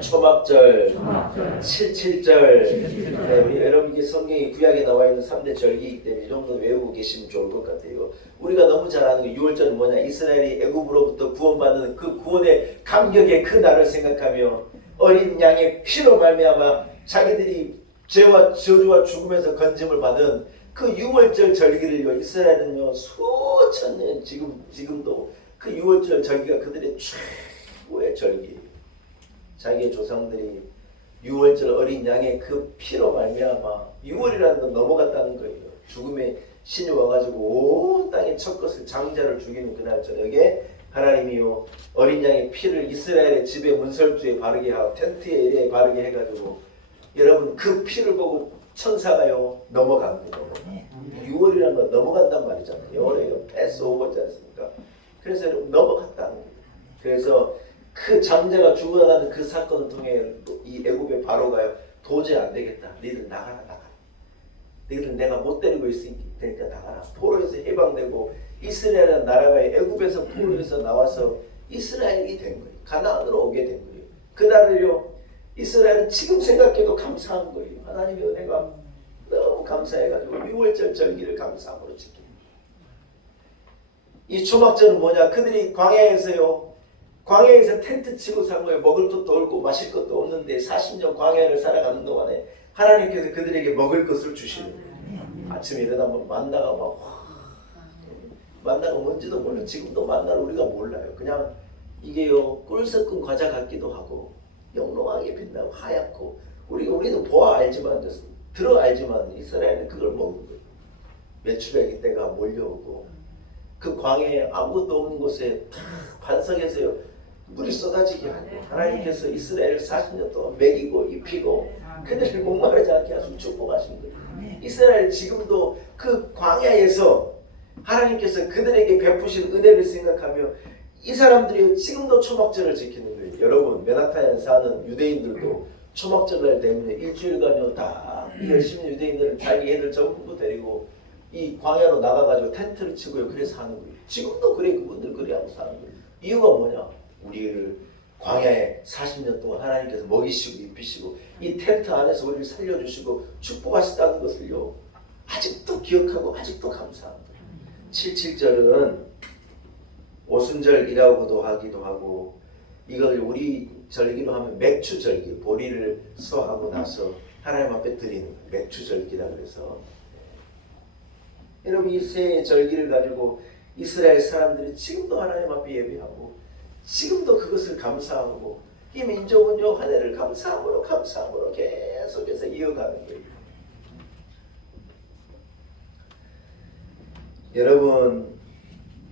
초막절, 칠칠절. 네, 여러분 이게 성경이 구약에 나와 있는 3대 절기이기 때문에 이 정도는 외우고 계시면 좋을 것 같아요. 우리가 너무 잘 아는 게 유월절은 뭐냐? 이스라엘이 애굽으로부터 구원받는 그 구원의 감격의 그 날을 생각하며 어린 양의 피로 말미암아 자기들이 죄와 저주와 죽음에서 건짐을 받은 그 유월절 절기를요 이스라엘은요 수천 년 지금도 그 유월절 절기가 그들의 최고의 절기예요. 자기의 조상들이 유월절 어린 양의 그 피로 말미암아 유월이라는 건 넘어갔다는 거예요. 죽음의 신이 와가지고 온 땅의 첫 것을 장자를 죽이는 그날 저녁에 하나님이요 어린 양의 피를 이스라엘의 집의 문설주에 바르게 하고 텐트에 이래 바르게 해가지고 여러분 그 피를 보고 천사가요 넘어간 거예요. 6월이라는 건 넘어간단 말이잖아요. 영어로요 패스오버지 않습니까? 그래서 여러분 넘어갔다는 거예요. 그래서 그 장자가 죽어나가는 그 사건을 통해 이 애굽의 바로가요 도저히 안 되겠다. 니들 나가라. 너희들 내가 못 데리고 있을 테니까 나가라. 포로에서 해방되고 이스라엘은 나라가 애굽에서 포로에서 나와서 이스라엘이 된 거예요. 가나안으로 오게 된 거예요. 그날을요 이스라엘은 지금 생각해도 감사한 거예요. 하나님의 은혜가 너무 감사해가지고 6월절 절기를 감사함으로 지킵니다. 이 초막절은 뭐냐? 그들이 광야에서 텐트 치고 산 거예요. 먹을 것도 없고 마실 것도 없는데 40년 광야를 살아가는 동안에 하나님께서 그들에게 먹을 것을 주시는 거예요. 아침에 일어나면 만나가 만나가 뭔지도 몰라. 지금도 만나를 우리가 몰라요. 그냥 이게요 꿀 섞은 과자 같기도 하고 영롱하게 빛나고 하얗고 우리는 보아 알지만 들어 알지만 이스라엘은 그걸 먹는 거예요. 메추라기 떼가 몰려오고 그 광야에 아무것도 없는 곳에 반석에서요 물이 쏟아지게 하고 하나님께서 이스라엘을 40년 동안 먹이고 입히고 그들을 목마르지 않게 하시고 축복하신 거예요. 이스라엘 지금도 그 광야에서 하나님께서 그들에게 베푸신 은혜를 생각하며 이 사람들이 지금도 초막절을 지키는 거예요. 여러분 맨하탄에 사는 유대인들도 초막절날 때문에 일주일간요 다 열심히 유대인들은 자기 애들 전부 데리고 이 광야로 나가가지고 텐트를 치고요 그래서 사는 거예요. 지금도 그래 그분들 그래 하고 사는 거예요. 이유가 뭐냐? 우리를 광야에 40년 동안 하나님께서 먹이시고 입히시고 이 텐트 안에서 우리를 살려주시고 축복하시다는 것을요 아직도 기억하고 아직도 감사합니다. 77절은 오순절이라고도 하기도 하고 이걸 우리 절기로 하면 맥추절기, 보리를 수확하고 나서 하나님 앞에 드리는 맥추절기라 그래서 여러분 이 세 절기를 가지고 이스라엘 사람들이 지금도 하나님 앞에 예배하고 지금도 그것을 감사하고 이 민족은요 한 해를 감사함으로 계속해서 이어가는 거예요. 여러분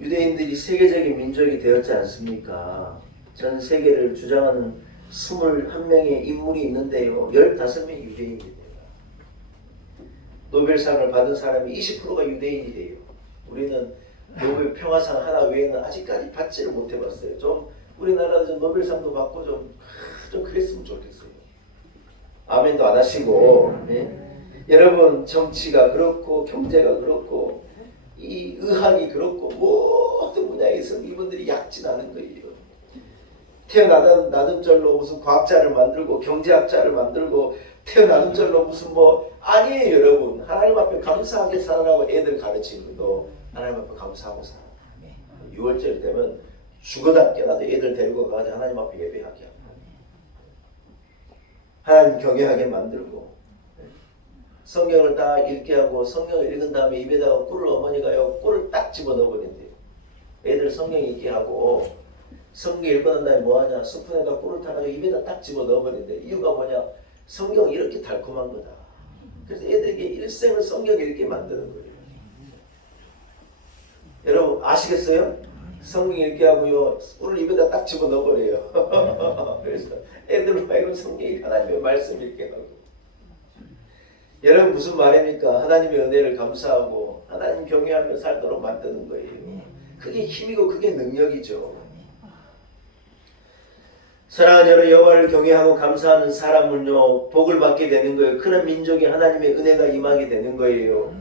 유대인들이 세계적인 민족이 되었지 않습니까? 전 세계를 주장하는 21명의 인물이 있는데요 15명이 유대인입니다. 노벨상을 받은 사람이 20%가 유대인이 돼요. 우리는 노벨 평화상 하나 외에는 아직까지 받지를 못해봤어요. 좀 우리나라도 좀 노벨상도 받고 좀 그랬으면 좋겠어요. 아멘도 안 하시고 여러분 정치가 그렇고 경제가 그렇고 이 의학이 그렇고 모든 분야에서 이분들이 약진하는 거예요. 태어나던 무슨 과학자를 만들고 경제학자를 만들고 태어나던 무슨 아니에요. 여러분 하나님 앞에 감사하게 살아라고 애들 가르치는 것도 하나님 앞에 감사하고 살아. 6월절 되면 죽어다 깨나도 애들 데리고 가서 하나님 앞에 예배하게 하고 하나님 경외하게 만들고 성경을 딱 읽게 하고 성경을 읽은 다음에 입에다가 꿀을 어머니가요 꿀을 딱 집어넣어 버린대요. 애들 성경 읽게 하고 성경 읽고 난 다음에 뭐하냐 스푼에다 꿀을 타가지고 입에다 딱 집어넣어 버린대. 이유가 뭐냐 성경이 이렇게 달콤한 거다. 그래서 애들에게 일생을 성경 읽게 만드는 거예요. 여러분 아시겠어요? 성경 읽게 하고요 꿀을 입에다 딱 집어넣어 버려요. 그래서 애들로 하여금 성경이 하나님의 말씀 읽게 하고 여러분 무슨 말입니까? 하나님의 은혜를 감사하고 하나님 경외하며 살도록 만드는 거예요. 그게 힘이고 그게 능력이죠. 사랑하는 여러분 여호와를 경외하고 감사하는 사람은요 복을 받게 되는 거예요. 그런 민족이 하나님의 은혜가 임하게 되는 거예요.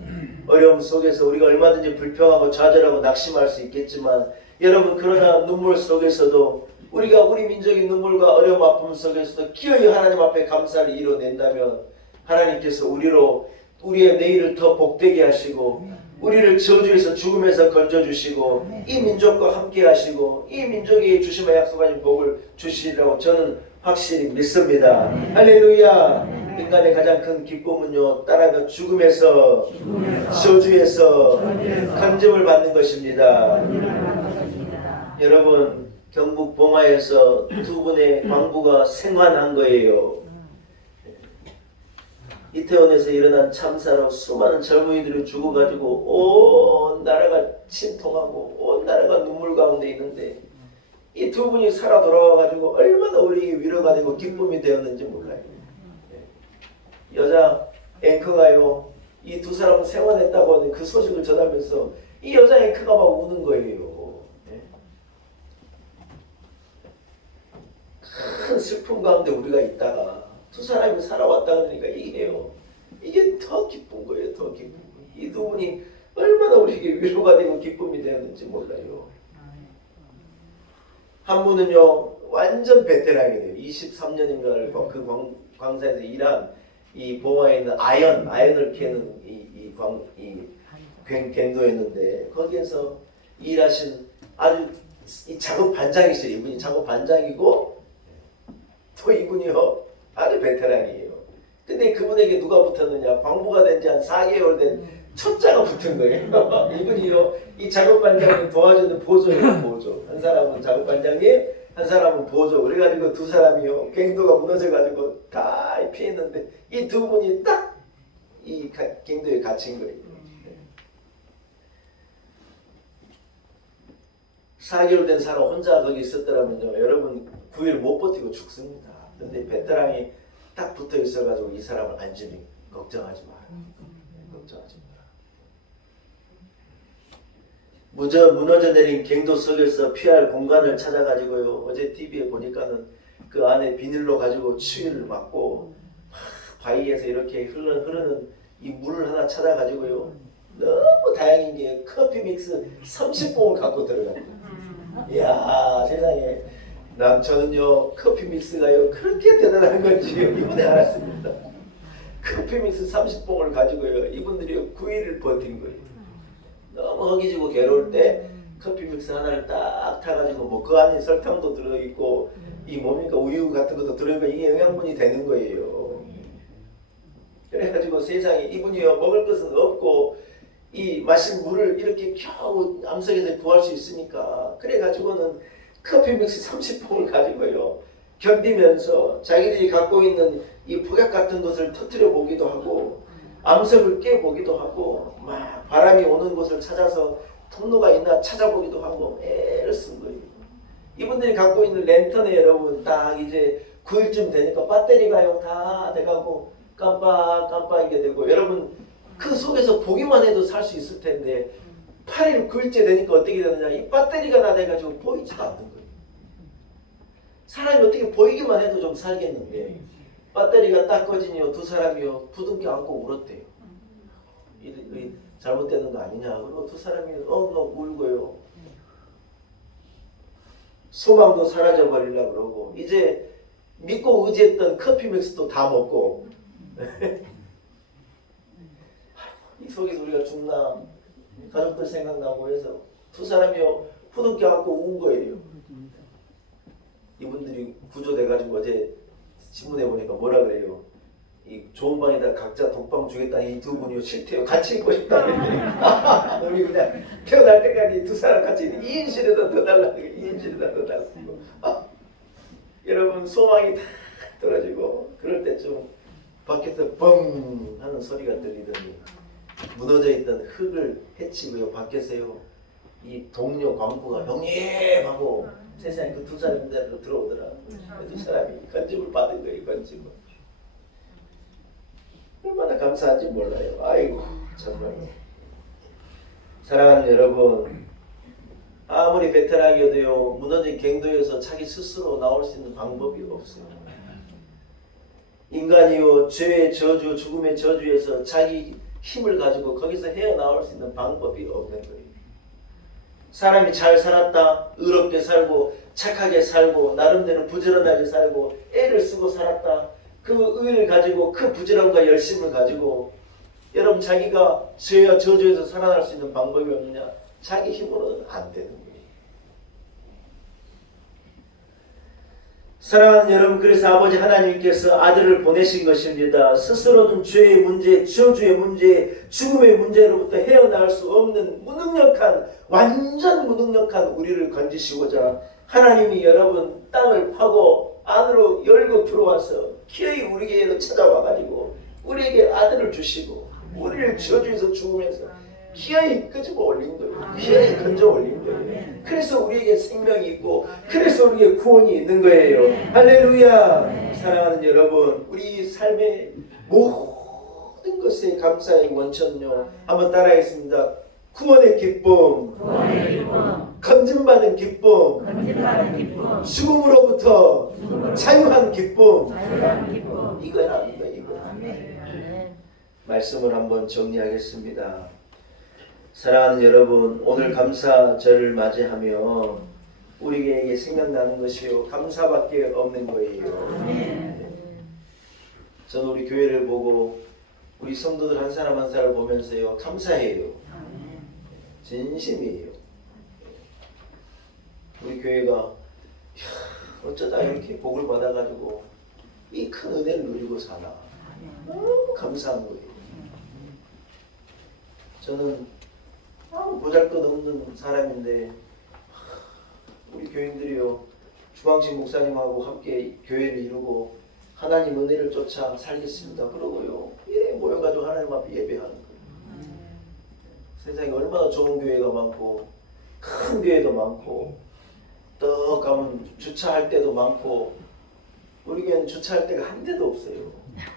어려움 속에서 우리가 얼마든지 불평하고 좌절하고 낙심할 수 있겠지만 여러분 그러나 눈물 속에서도 우리가 우리 민족의 눈물과 어려움 아픔 속에서도 기어이 하나님 앞에 감사를 이뤄낸다면 하나님께서 우리의 내일을 더 복되게 하시고 우리를 저주에서 죽음에서 건져주시고 이 민족과 함께 하시고 이 민족이 주시며 약속하신 복을 주시리라고 저는 확실히 믿습니다. 할렐루야. 인간의 가장 큰 기쁨은요 따라가 죽음에서 저주에서 건짐을 받는 것입니다. 여러분 경북 봉화에서 두 분의 광부가 생환한 거예요. 이태원에서 일어난 참사로 수많은 젊은이들이 죽어가지고 온 나라가 침통하고 온 나라가 눈물 가운데 있는데 이 두 분이 살아 돌아와가지고 얼마나 우리에게 위로가 되고 기쁨이 되었는지 몰라요. 여자 앵커가요 이 두 사람을 생환했다고 하는 그 소식을 전하면서 이 여자 앵커가 막 우는 거예요. 큰 슬픔 가운데 우리가 있다가 두 사람이 살아왔다 그러니까 이게요 이게 더 기쁜 거예요. 더 기쁜 거예요. 이 두 분이 얼마나 우리에게 위로가 되고 기쁨이 되었는지 몰라요. 한 분은요 완전 베테랑이에요. 23년인가를 그 광사에서 일한 이 봉화에 있는 아연을 캐는 이 갱도였는데 거기에서 일하신 아주 이 작업 반장이시죠. 이분이 작업 반장이고 또 이분이요 아주 베테랑이에요. 근데 그분에게 누가 붙었느냐? 광부가 된 지 한 4개월 된 첫자가 붙은 거예요. 이분이요 이 작업 반장을 도와주는 보조예요. 보조. 한 사람은 작업 반장님, 한 사람은 보조. 그래가지고 두 사람이요 갱도가 무너져가지고 다 피했는데 이 두 분이 딱 이 갱도에 갇힌 거예요. 4개월 된 사람 혼자 거기 있었더라면요 여러분 9일 못 버티고 죽습니다. 근데 베테랑이 딱 붙어 있어가지고 이 사람을 안심히 걱정하지 마라. 걱정하지 마라. 무너져 내린 갱도 속에서 피할 공간을 찾아가지고요. 어제 TV에 보니까는 그 안에 비닐로 가지고 추위를 막고 바위에서 이렇게 흐르는 이 물을 하나 찾아가지고요. 너무 다행인 게 커피 믹스 30봉을 갖고 들어가요. 이야 세상에 저는요 커피 믹스가요 그렇게 대단한 건지 이번에 알았습니다. 커피 믹스 30봉을 가지고요 이분들이 9일을 버틴 거예요. 너무 허기지고 괴로울 때 커피 믹스 하나를 딱 타가지고 뭐 그 안에 설탕도 들어있고 이 뭡니까 우유 같은 것도 들어있고 이게 영양분이 되는 거예요. 그래가지고 세상에 이분이요 먹을 것은 없고 이 마신 물을 이렇게 겨우 암석에서 구할 수 있으니까 그래가지고는 커피 믹스 30봉을 가지고요 견디면서 자기들이 갖고 있는 이 폭약 같은 것을 터뜨려 보기도 하고 암석을 깨 보기도 하고 막 바람이 오는 곳을 찾아서 통로가 있나 찾아보기도 하고 애를 쓴 거예요. 이분들이 갖고 있는 랜턴에 여러분 딱 이제 9일쯤 되니까 배터리가요 다 돼가고 깜빡깜빡이게 되고 여러분 그 속에서 보기만 해도 살 수 있을 텐데 8일 9일째 되니까 어떻게 되느냐 이 배터리가 다 돼가지고 보이지도 않는 거예요. 사람이 어떻게 보이기만 해도 좀 살겠는데 배터리가 딱 꺼지니요 두 사람이요 부둥켜 안고 울었대요. 이 잘못되는 거 아니냐 그리고 두 사람이 엉엉 울고요 소망도 사라져 버리려고 그러고 이제 믿고 의지했던 커피 믹스도 다 먹고 이 속에서 우리가 죽나 가족들 생각나고 해서 두 사람이요 부둥켜 안고 운 거예요. 이분들이 구조돼가지고 어제 신문에 보니까 뭐라 그래요. 이 좋은 방에다 각자 독방 주겠다 이 두 분이요 싫대요. 같이 있고 싶다. 우리 그냥 태어날 때까지 두 사람 같이 있는 2인실에다 더 달라고 2인실에다 더 달라고. 여러분 소망이 다 떨어지고 그럴 때쯤 밖에서 뻥 하는 소리가 들리더니 무너져 있던 흙을 헤치고요 밖에서요 이 동료 광부가 형님 하고 세상에 그 두 사람이 들어오더라. 두 사람이 건집을 받은 거예요. 건집을. 얼마나 감사한지 몰라요. 아이고 정말. 사랑하는 여러분 아무리 베테랑이어도요 무너진 갱도에서 자기 스스로 나올 수 있는 방법이 없어요. 인간이요 죄의 저주 죽음의 저주에서 자기 힘을 가지고 거기서 헤어나올 수 있는 방법이 없는 거예요. 사람이 잘 살았다 의롭게 살고 착하게 살고 나름대로 부지런하게 살고 애를 쓰고 살았다 그 의를 가지고 그 부지런과 열심을 가지고 여러분 자기가 죄와 저주에서 살아날 수 있는 방법이 없느냐 자기 힘으로는 안 되는 거예요. 사랑하는 여러분 그래서 아버지 하나님께서 아들을 보내신 것입니다. 스스로는 죄의 문제, 저주의 문제, 죽음의 문제로부터 헤어나올 수 없는 무능력한 완전 무능력한 우리를 건지시고자 하나님이 여러분 땅을 파고 안으로 열고 들어와서 기어이 우리에게로 찾아와가지고 우리에게 아들을 주시고 우리를 저주에서 죽으면서 기어이 끄집어 올린 거예요. 기어이 건져 올린 거예요. 그래서 우리에게 생명이 있고 그래서 우리에게 구원이 있는 거예요. 할렐루야. 사랑하는 여러분 우리 삶의 모든 것에 감사의 원천요 한번 따라하겠습니다. 구원의 기쁨, 건짐받은 기쁨, 죽음으로부터 자유한 기쁨. 이거랍니다. 이거. 말씀을 한번 정리하겠습니다. 사랑하는 여러분, 오늘 감사절을 맞이하며 우리에게 생각나는 것이요, 감사밖에 없는 거예요. 저는 우리 교회를 보고 우리 성도들 한 사람 한 사람을 보면서요, 감사해요. 진심이에요. 우리 교회가 어쩌다 이렇게 복을 받아가지고 이 큰 은혜를 누리고 사나. 너무 감사한 거예요. 저는 보잘것없는 사람인데 우리 교인들이요, 주광식 목사님하고 함께 교회를 이루고 하나님 은혜를 쫓아 살겠습니다. 그러고요, 이래 모여가지고 하나님 앞에 예배하는 거예요. 세상에 얼마나 좋은 교회가 많고 큰 교회도 많고 떡 가면 주차할 때도 많고 우리 교회는 주차할 데가 한 대도 없어요.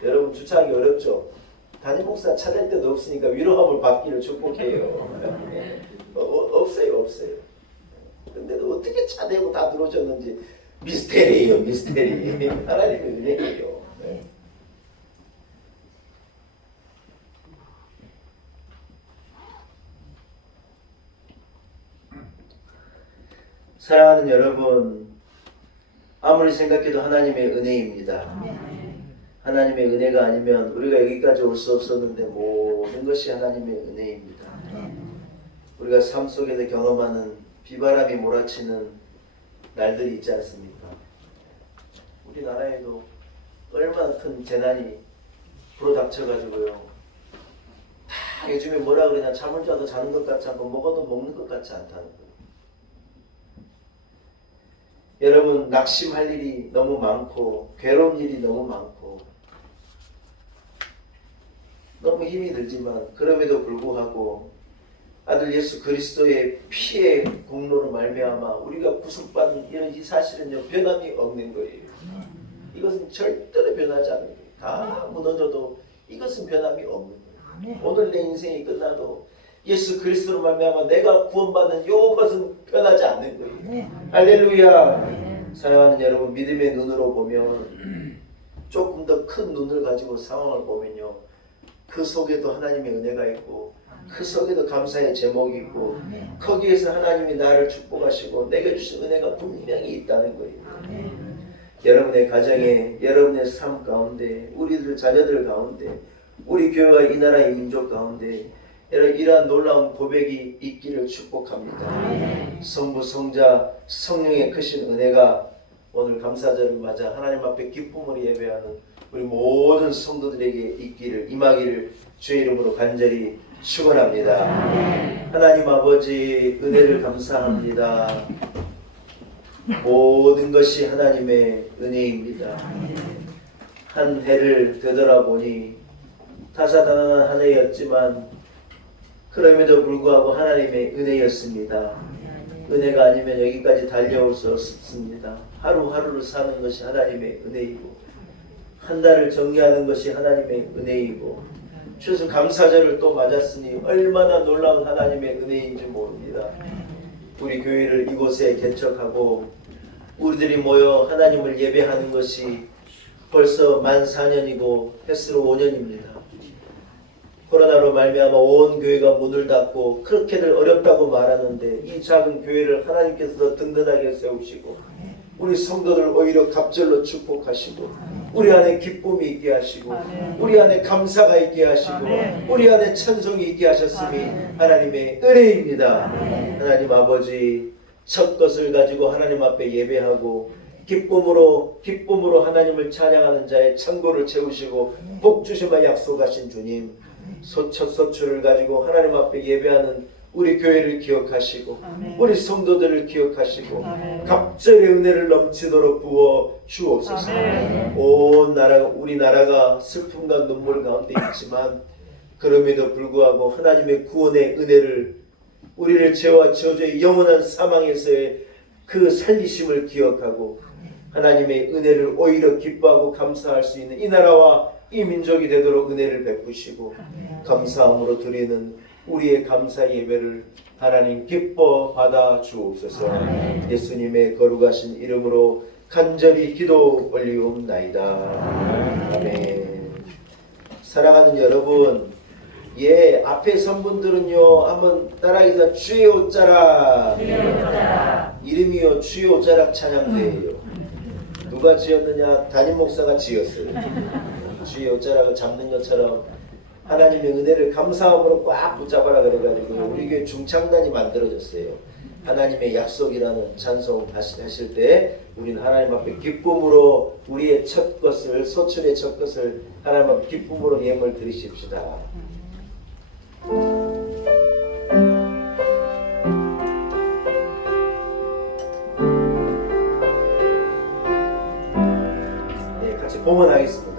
여러분 주차하기 어렵죠? 담임 목사 찾을 데도 없으니까 위로함을 받기를 축복해요. 없어요. 근데도 어떻게 차대고 다 들어오셨는지 미스테리예요, 미스테리. 하나님의 은혜예요. 네. 사랑하는 여러분, 아무리 생각해도 하나님의 은혜입니다. 하나님의 은혜가 아니면 우리가 여기까지 올 수 없었는데 모든 것이 하나님의 은혜입니다. 우리가 삶 속에서 경험하는 비바람이 몰아치는 날들이 있지 않습니까? 우리나라에도 얼마나 큰 재난이 불어닥쳐가지고요, 다 요즘에 뭐라 그러냐, 잠을 자도 자는 것 같지 않고 먹어도 먹는 것 같지 않다는 거예요. 여러분, 낙심할 일이 너무 많고 괴로운 일이 너무 많고 너무 힘이 들지만 그럼에도 불구하고 아들 예수 그리스도의 피의 공로로 말미암아 우리가 구속받은 이런 이 사실은요, 변함이 없는 거예요. 이것은 절대로 변하지 않는 거예요. 다 무너져도 이것은 변함이 없는 거예요. 오늘 내 인생이 끝나도 예수 그리스도로 말미암아 내가 구원받는 이것은 변하지 않는 거예요. 할렐루야. 사랑하는 여러분, 믿음의 눈으로 보면, 조금 더 큰 눈을 가지고 상황을 보면요, 그 속에도 하나님의 은혜가 있고 그 속에도 감사의 제목이 있고 거기에서 하나님이 나를 축복하시고 내게 주신 은혜가 분명히 있다는 거예요. 여러분의 가정에, 여러분의 삶 가운데, 우리들 자녀들 가운데, 우리 교회와 이 나라의 민족 가운데 이러한 놀라운 고백이 있기를 축복합니다. 성부, 성자, 성령의 크신 은혜가 오늘 감사절을 맞아 하나님 앞에 기쁨으로 예배하는 우리 모든 성도들에게 있기를, 임하기를 주의 이름으로 간절히 축원합니다. 하나님 아버지, 은혜를 감사합니다. 모든 것이 하나님의 은혜입니다. 한 해를 되돌아보니 다사다난한 한 해였지만 그럼에도 불구하고 하나님의 은혜였습니다. 은혜가 아니면 여기까지 달려올 수 없습니다. 하루하루를 사는 것이 하나님의 은혜이고 한 달을 정리하는 것이 하나님의 은혜이고 추수 감사절을 또 맞았으니 얼마나 놀라운 하나님의 은혜인지 모릅니다. 우리 교회를 이곳에 개척하고 우리들이 모여 하나님을 예배하는 것이 벌써 만 4년이고 횟수로 5년입니다. 코로나로 말미암아 온 교회가 문을 닫고 그렇게들 어렵다고 말하는데 이 작은 교회를 하나님께서 더 든든하게 세우시고 우리 성도들 오히려 갑절로 축복하시고 우리 안에 기쁨이 있게 하시고 우리 안에 감사가 있게 하시고 우리 안에 찬송이 있게 하셨음이 하나님의 은혜입니다. 하나님 아버지, 첫 것을 가지고 하나님 앞에 예배하고 기쁨으로 하나님을 찬양하는 자의 창고를 채우시고 복 주심을 약속하신 주님, 첫 소출을 가지고 하나님 앞에 예배하는 우리 교회를 기억하시고 우리 성도들을 기억하시고 갑절의 은혜를 넘치도록 부어 주옵소서. 온 나라, 우리 나라가 슬픔과 눈물 가운데 있지만 그럼에도 불구하고 하나님의 구원의 은혜를, 우리를 죄와 저주의 영원한 사망에서의 그 살리심을 기억하고 하나님의 은혜를 오히려 기뻐하고 감사할 수 있는 이 나라와 이 민족이 되도록 은혜를 베푸시고 감사함으로 드리는 우리의 감사 예배를 하나님 기뻐 받아 주옵소서. 예수님의 거룩하신 이름으로 간절히 기도 올리옵나이다. 아멘. 사랑하는 여러분, 예, 앞에 선 분들은요, 한번 따라해서 주의 옷자락. 이름이요, 주의 옷자락 찬양대예요. 누가 지었느냐? 담임 목사가 지었어요. 주의 옷자락을 잡는 것처럼 하나님의 은혜를 감사함으로 꽉 붙잡아라 그래가지고 우리 교회 중창단이 만들어졌어요. 하나님의 약속이라는 찬송 하실 때 우리는 하나님 앞에 기쁨으로 우리의 첫 것을, 소출의 첫 것을 하나님 앞에 기쁨으로 예물 드리십시다. 네, 같이 봉헌하겠습니다.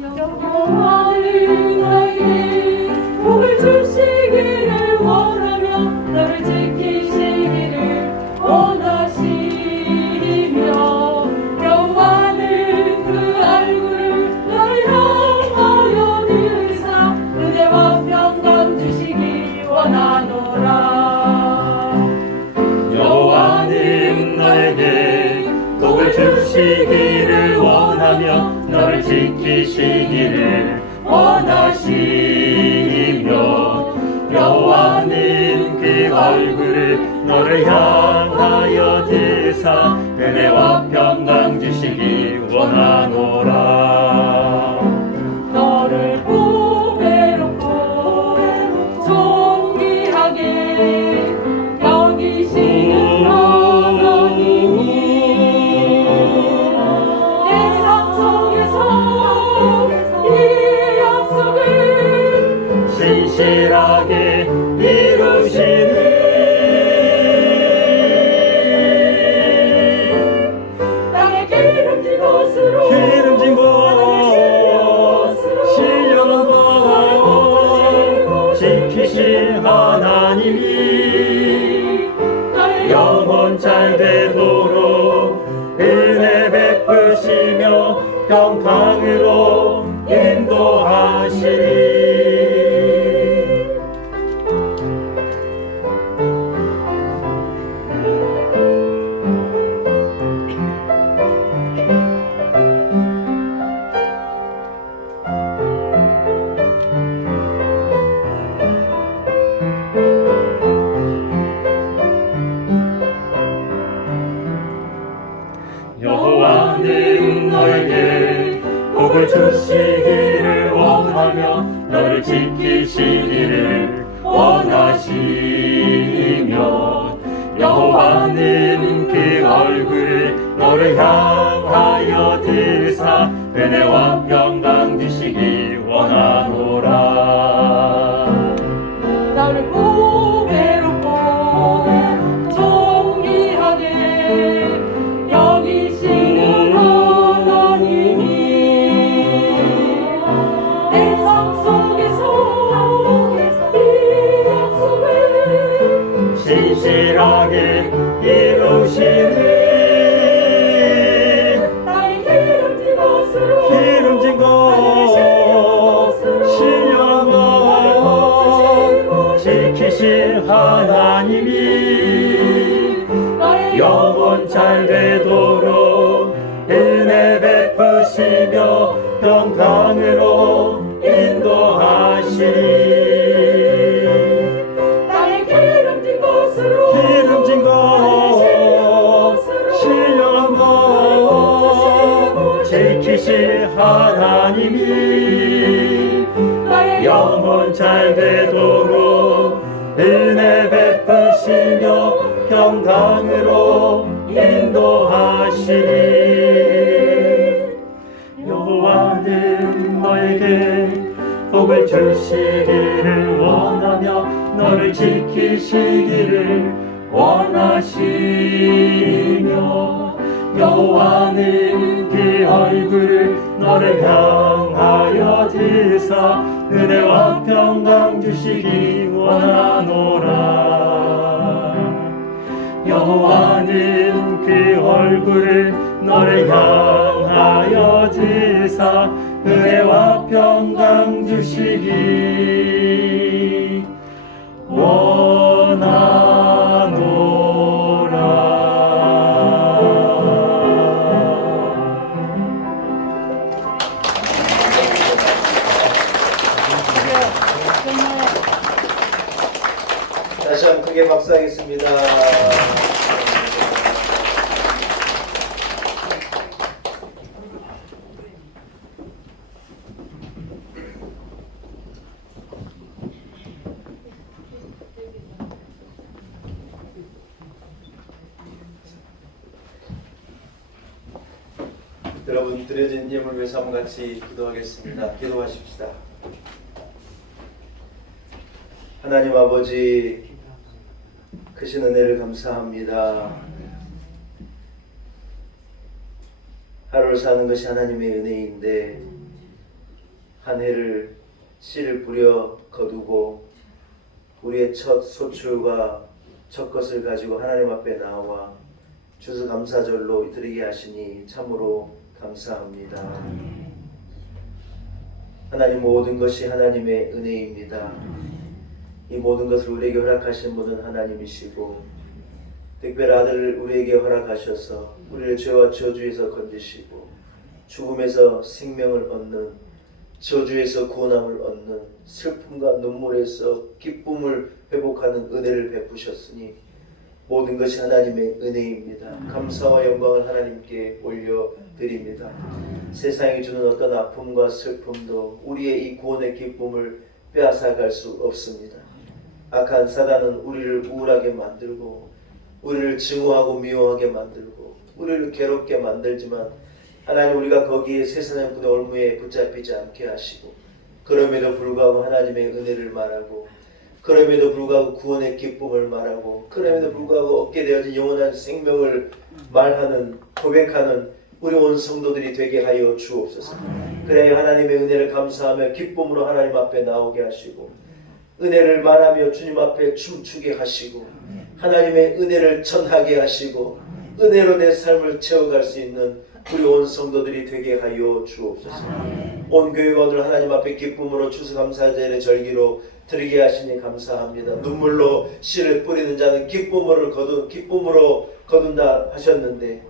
여호와는 너에게 복을 주시기를 원하며 너를 지키시기를 원하시며 여호와는 그 얼굴을 너를 향하여 드사 은혜와 평강 주시기 원하노라. 여호와는 너에게 복을 주시기를 원하며 너를 지키시기를 원하시며 여호와는 그 얼굴을 너를 향하여 드사 은혜와 평강 주시기 원하노라. 너를 보배롭고 존귀하게 여기시는 하나님이 내 삶 속에서 이 약속을 신실하게 이루시니 땅에 기름진 곳으로 기름진 곳 신령한 것 지키신 하나님이 영원 잘 되도록 은혜 베푸시며 평강으로 인도하시리. 여호와는 너에게 복을 주시기를 원하며 너를 지키시기를 원하시며 여호와는 그 얼굴을 너를 향하여 드사 은혜와 평강 주시기 원하노라. 나를 보배롭고 존귀하게 여기시는 하나님이 내 삶 속에서 이 약속을 신실하게 이루시니 나의 기름진 것으로 기름진 것 신령한 것 지키신 하나님이 영원 잘 되도록 은혜 베푸시며 평강으로 인도하시리. 나의 기름진 것으로 기름진 것 신령한 것 지키신 하나님이 영원 잘 되도록 은혜 베푸시며 평강으로 인도하시리. 여호와는 너에게 복을 주시기를 원하며 너를 지키시기를 원하시며 여호와는 그 얼굴을 너를 향하여 드사 은혜와 평강 주시기 원하노라. 여호와는 그 얼굴을 너를 향하여 드사 은혜와 평강 주시기 원하노라. 크게 박수하겠습니다. 여러분, 드려진 예물 위해서 한번 같이 기도하겠습니다. 기도하십시다. 하나님 아버지, 크신 은혜를 감사합니다. 하루를 사는 것이 하나님의 은혜인데 한 해를 씨를 뿌려 거두고 우리의 첫 소출과 첫 것을 가지고 하나님 앞에 나와 추수감사절로 드리게 하시니 참으로 감사합니다. 하나님, 모든 것이 하나님의 은혜입니다. 이 모든 것을 우리에게 허락하신 분은 하나님이시고 특별 아들을 우리에게 허락하셔서 우리를 죄와 저주에서 건지시고 죽음에서 생명을 얻는, 저주에서 구원함을 얻는, 슬픔과 눈물에서 기쁨을 회복하는 은혜를 베푸셨으니 모든 것이 하나님의 은혜입니다. 감사와 영광을 하나님께 올려드립니다. 세상이 주는 어떤 아픔과 슬픔도 우리의 이 구원의 기쁨을 빼앗아갈 수 없습니다. 악한 사단은 우리를 우울하게 만들고 우리를 증오하고 미워하게 만들고 우리를 괴롭게 만들지만 하나님, 우리가 거기에 세상의 분의 올무에 붙잡히지 않게 하시고 그럼에도 불구하고 하나님의 은혜를 말하고 그럼에도 불구하고 구원의 기쁨을 말하고 그럼에도 불구하고 얻게 되어진 영원한 생명을 말하는, 고백하는 우리 온 성도들이 되게 하여 주옵소서. 그래야 하나님의 은혜를 감사하며 기쁨으로 하나님 앞에 나오게 하시고 은혜를 말하며 주님 앞에 춤추게 하시고 하나님의 은혜를 전하게 하시고 은혜로 내 삶을 채워갈 수 있는 우리 온 성도들이 되게 하여 주옵소서. 온 교회가 오늘 하나님 앞에 기쁨으로 추수감사절의 절기로 드리게 하시니 감사합니다. 눈물로 씨를 뿌리는 자는 기쁨으로 거둔다 하셨는데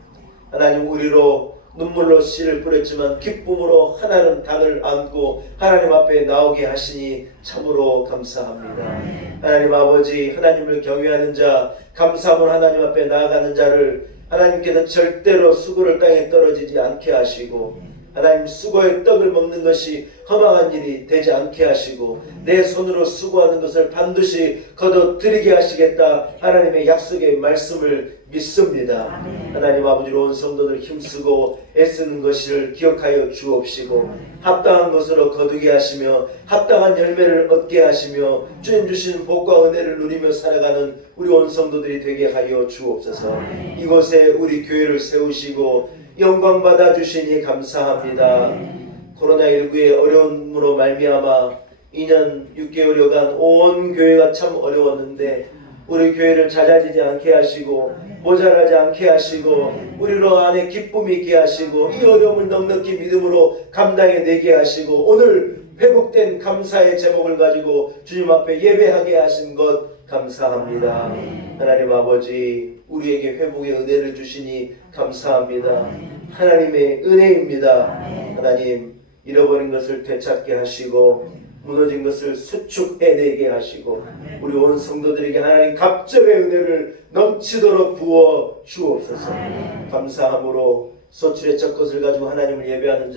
하나님, 우리로 눈물로 씨를 뿌렸지만 기쁨으로 하나는 단을 안고 하나님 앞에 나오게 하시니 참으로 감사합니다. 하나님 아버지, 하나님을 경외하는 자, 감사함으로 하나님 앞에 나아가는 자를 하나님께서 절대로 수고를 땅에 떨어지지 않게 하시고 하나님, 수고의 떡을 먹는 것이 허망한 일이 되지 않게 하시고 내 손으로 수고하는 것을 반드시 거둬들이게 하시겠다 하나님의 약속의 말씀을 믿습니다. 하나님 아버지로 온 성도들 힘쓰고 애쓰는 것을 기억하여 주옵시고 합당한 것으로 거두게 하시며 합당한 열매를 얻게 하시며 주님 주신 복과 은혜를 누리며 살아가는 우리 온 성도들이 되게 하여 주옵소서. 이곳에 우리 교회를 세우시고 영광 받아 주시니 감사합니다. 코로나19의 어려움으로 말미암아 2년 6개월여간 온 교회가 참 어려웠는데 우리 교회를 잦아지지 않게 하시고 모자라지 않게 하시고 우리로 안에 기쁨이 있게 하시고 이 어려움을 넉넉히 믿음으로 감당해내게 하시고 오늘 회복된 감사의 제목을 가지고 주님 앞에 예배하게 하신 것 감사합니다. 하나님 아버지, 우리에게 회복의 은혜를 주시니 감사합니다. 하나님의 은혜입니다. 하나님, 잃어버린 것을 되찾게 하시고 무너진 것을 수축해내게 하시고 우리 온 성도들에게 하나님 갑절의 은혜를 넘치도록 부어 주옵소서. 감사함으로 소출의 첫 것을 가지고 하나님을 예배하는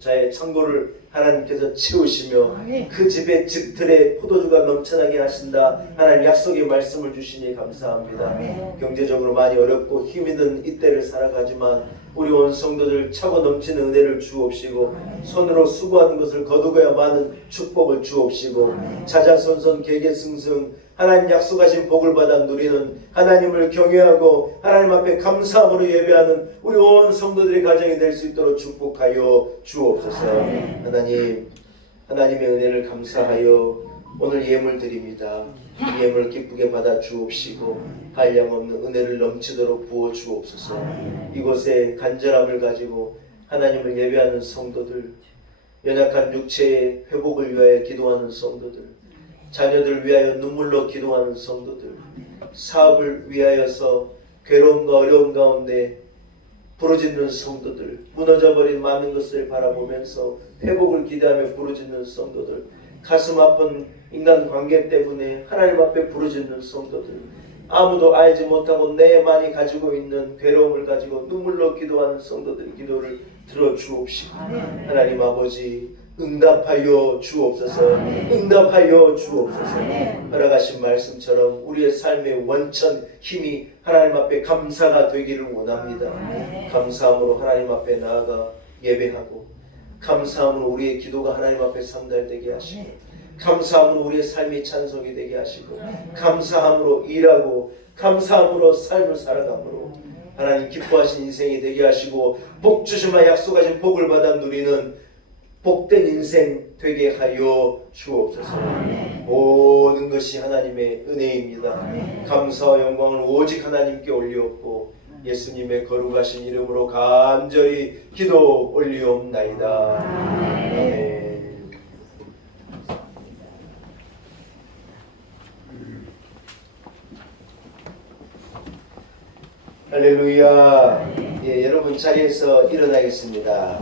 자의 창고를 하나님께서 채우시며 그 집의 집틀에 포도주가 넘쳐나게 하신다 하나님 약속의 말씀을 주시니 감사합니다. 경제적으로 많이 어렵고 힘이 든 이때를 살아가지만 우리 온 성도들 차고 넘치는 은혜를 주옵시고 손으로 수고하는 것을 거두고야 많은 축복을 주옵시고 자자손손 개개승승 하나님 약속하신 복을 받아 누리는 하나님을 경외하고 하나님 앞에 감사함으로 예배하는 우리 온 성도들의 가정이 될 수 있도록 축복하여 주옵소서. 하나님, 하나님의 은혜를 감사하여 오늘 예물 드립니다. 이 예물 기쁘게 받아 주옵시고 한량없는 은혜를 넘치도록 부어 주옵소서. 이곳에 간절함을 가지고 하나님을 예배하는 성도들, 연약한 육체의 회복을 위하여 기도하는 성도들, 자녀들 위하여 눈물로 기도하는 성도들, 사업을 위하여서 괴로움과 어려움 가운데 부르짖는 성도들, 무너져버린 많은 것을 바라보면서 회복을 기대하며 부르짖는 성도들, 가슴 아픈 인간관계 때문에 하나님 앞에 부르짖는 성도들, 아무도 알지 못하고 내만이 가지고 있는 괴로움을 가지고 눈물로 기도하는 성도들의 기도를 들어주옵시고 하나님 아버지 응답하여 주옵소서. 응답하여 주옵소서. 허락하신 말씀처럼 우리의 삶의 원천 힘이 하나님 앞에 감사가 되기를 원합니다. 감사함으로 하나님 앞에 나아가 예배하고, 감사함으로 우리의 기도가 하나님 앞에 상달되게 하시고, 감사함으로 우리의 삶이 찬송이 되게 하시고, 감사함으로 일하고, 감사함으로 삶을 살아감으로 하나님 기뻐하신 인생이 되게 하시고, 복 주시마 약속하신 복을 받아 누리는 복된 인생 되게 하여 주옵소서. 모든 것이 하나님의 은혜입니다. 감사와 영광을 오직 하나님께 올리옵고 예수님의 거룩하신 이름으로 간절히 기도 올리옵나이다. 아멘. 할렐루야. 예, 여러분 자리에서 일어나겠습니다.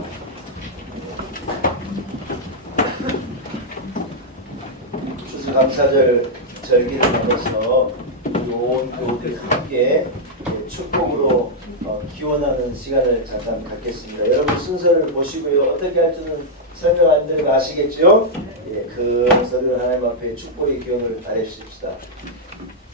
추수감사절 절기를 맞아서 우리 온 교우들이 함께 축복으로 기원하는 시간을 잠깐 갖겠습니다. 여러분 순서를 보시고요. 어떻게 할지는 설명 안 드리고 아시겠죠? 예, 그 소리를 하나님 앞에 축복의 기원을 바라십시다.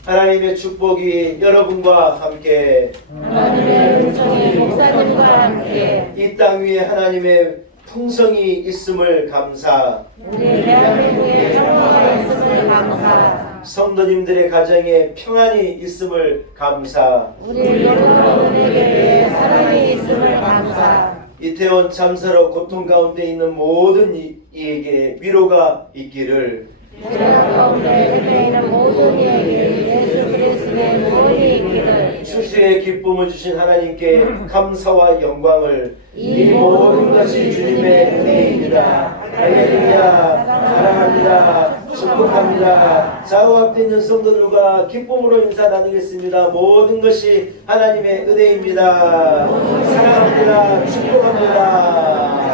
하나님의 축복이 여러분과 함께, 하나님의 은총이 목사님과 함께, 이 땅 위에 하나님의 풍성이 있음을 감사, 우리 대한민국에 평화가 있음을 감사, 성도님들의 가정에 평안이 있음을 감사, 우리 여러분에게 사랑이 있음을 감사, 이태원 참사로 고통 가운데 있는 모든 이에게 위로가 있기를, 대학 가운데 헤매이는 모든 이에게 예수 그리스도의 구원이 있기를, 추수의 기쁨을 주신 하나님께 감사와 영광을, 이 모든 것이 주님의 은혜입니다. 할렐루야. 사랑합니다. 축복합니다. 좌우 앞에 있는 성도들과 기쁨으로 인사 나누겠습니다. 모든 것이 하나님의 은혜입니다. 사랑합니다. 축복합니다.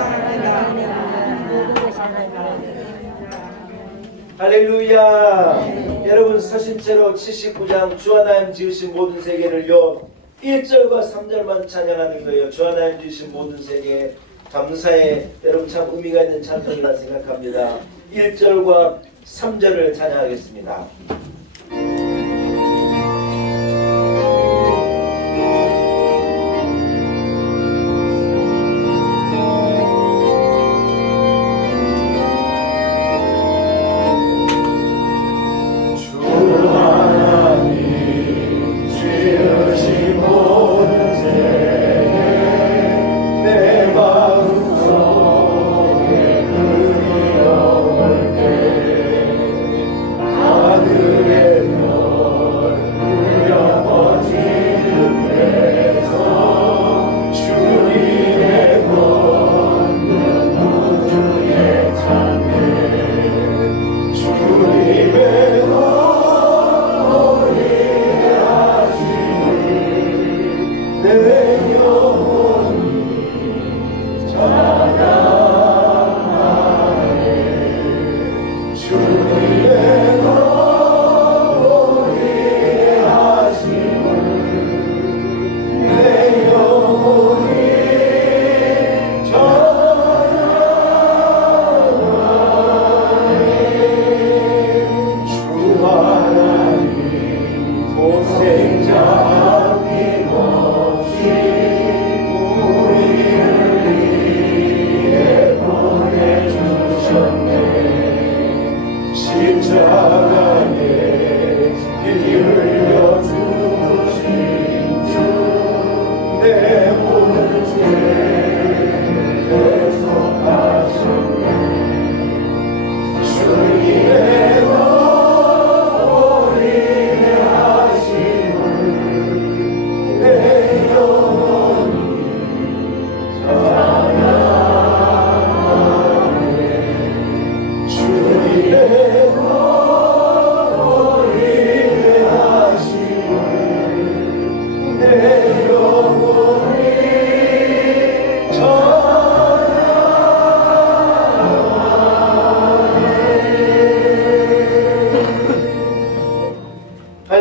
할렐루야. 여러분 서신체로 79장 주 하나님 지으신 모든 세계를요 1절과 3절만 찬양하는 거예요. 주 하나님 지으신 모든 세계, 감사에 여러분 참 의미가 있는 찬송이라 생각합니다. 1절과 3절을 찬양하겠습니다.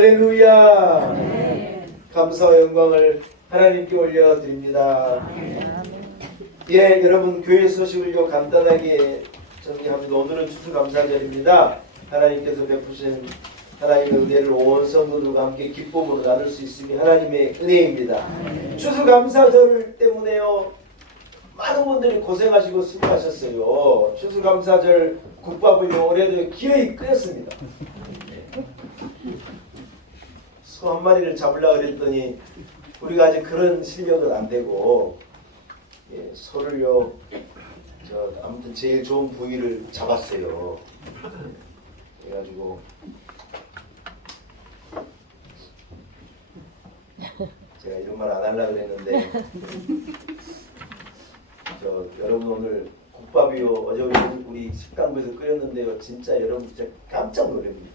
할렐루야. 감사와 영광을 하나님께 올려드립니다. 예, 여러분 교회 소식을 간단하게 정리합니다. 오늘은 추수감사절입니다. 하나님께서 베푸신 하나님의 은혜를 온 성도들과 함께 기쁨으로 나눌 수 있음이 하나님의 은혜입니다. 추수감사절 때문에요 많은 분들이 고생하시고 수고하셨어요. 추수감사절 국밥을 올해도 기어이 끓였습니다. 소 한 마리를 잡으려고 그랬더니 우리가 아직 그런 실력은 안 되고, 소를요 아무튼 제일 좋은 부위를 잡았어요. 그래가지고 제가 이런 말 안 하려고 그랬는데 여러분 오늘 국밥이요 어제 우리 식당부에서 끓였는데요 진짜 여러분 진짜 깜짝 놀랍니다.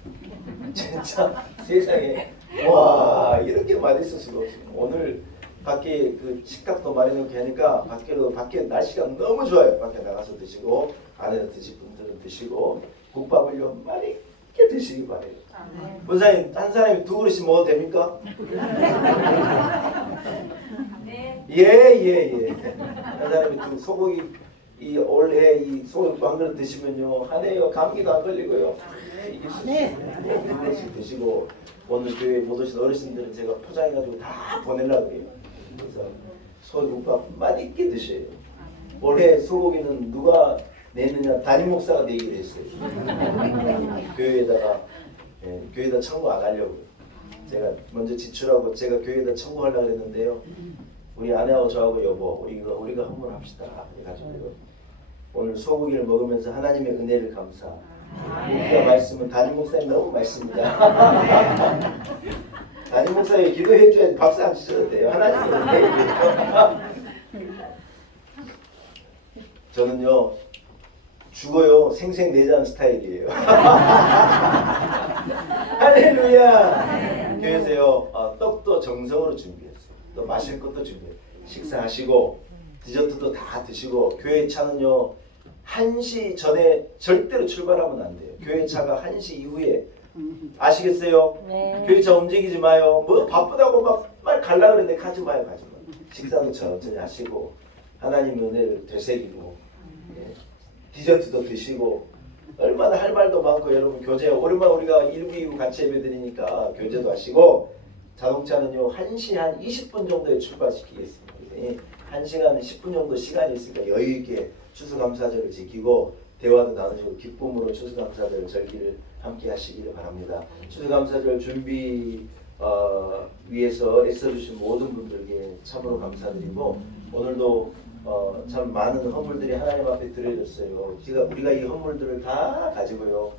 진짜 세상에 와 이렇게 맛있을 수가 없어요. 오늘 밖에 그 식탁도 마련해놓게 하니까 밖에 날씨가 너무 좋아요. 밖에 나가서 드시고 안에서 드실 분들은 드시고 국밥을요 맛있게 드시기 바래요. 원사님 한 사람이 2그릇씩 먹어도 됩니까? 예. 한 사람이 소고기 올해 이 소고기 한 그릇 드시면요 한 해요 감기도 안 걸리고요. 이길 수 있어요. 한 그릇씩 드시고 오늘 교회 못 오신 어르신들은 제가 포장해가지고 다 보내려고 해요. 그래서 소고기국밥 맛있게 드셔요. 올해 소고기는 누가 내느냐 담임 목사가 내기로 했어요. 교회에다 청구 안 하려고요. 제가 먼저 지출하고 제가 교회에다 청구하려고 했는데요. 우리 아내하고 저하고 여보 우리가 한번 합시다 해가지고 오늘 소고기를 먹으면서 하나님의 은혜를 감사. 우리가 말씀은 담임 목사님 너무 말씀이다. 담임 목사님 기도해 줘야지 박수 안 치셔도 돼요. 하나님의 은혜를. 저는요 죽어요 생생내장 스타일이에요. 할렐루야. 교회에서요 떡도 정성으로 준비했어요. 또 마실 것도 준비했어요. 식사하시고 디저트도 다 드시고 교회 차는요 1시 전에 절대로 출발하면 안 돼요. 교회 차가 1시 이후에 아시겠어요? 네. 교회 차 움직이지 마요. 뭐 바쁘다고 막 갈라 그러는데 가지 마요. 식사도 천천히 하시고 하나님 은혜를 되새기고 디저트도 드시고 얼마나 할 말도 많고 여러분 교제 오랜만에 우리가 1부 2부 같이 예배드리니까 교제도 하시고 자동차는요 1시 한 20분 정도에 출발시키겠습니다. 1시간 10분 정도 시간이 있으니까 여유있게 추수감사절을 지키고 대화도 나누시고 기쁨으로 추수감사절 절기를 함께 하시기를 바랍니다. 추수감사절 준비 위해서 애써주신 모든 분들께 참으로 감사드리고 오늘도 참 많은 헌물들이 하나님 앞에 드려졌어요. 우리가 이 헌물들을 다 가지고요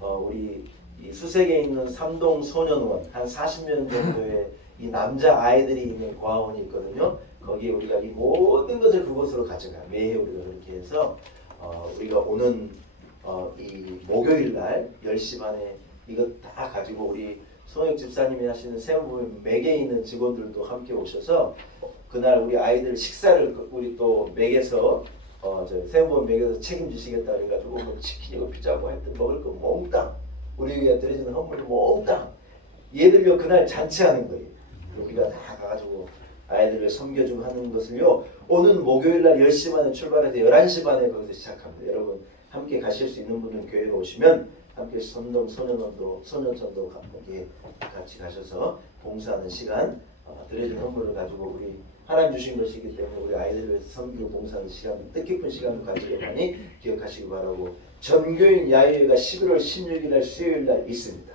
우리 이 수색에 있는 삼동 소년원 한 40명 정도의 이 남자 아이들이 있는 고아원이 있거든요. 거기에 우리가 이 모든 것을 그곳으로 가져가요. 매해 우리가 그렇게 해서 우리가 오는 이 목요일 날 10시 반에 이것 다 가지고 우리 송혁 집사님이 하시는 세무부인 맥에 있는 직원들도 함께 오셔서 그날 우리 아이들 식사를 우리 또 맥에서 세무부인 맥에서 책임지시겠다 그래가지고 뭐 치킨이고 피자고 하여튼 먹을 거 몽땅 우리 위에 드려지는 헌물을 몽땅 얘들요 그날 잔치하는 거예요. 우리가 다 가가지고 아이들을 섬겨주고 하는 것을요 오는 목요일날 10시 반에 출발해서 11시 반에 거기서 시작합니다. 여러분 함께 가실 수 있는 분은 교회에 오시면 함께 소년원도 함께 같이 가셔서 봉사하는 시간 드려진 헌물을 가지고 우리 하나님 주신 것이기 때문에 우리 아이들을 위해서 섬기고 봉사하는 시간 뜻깊은 시간을 가지고 많이 기억하시기 바라고 전교인 야유회가 11월 16일 날 수요일 날 있습니다.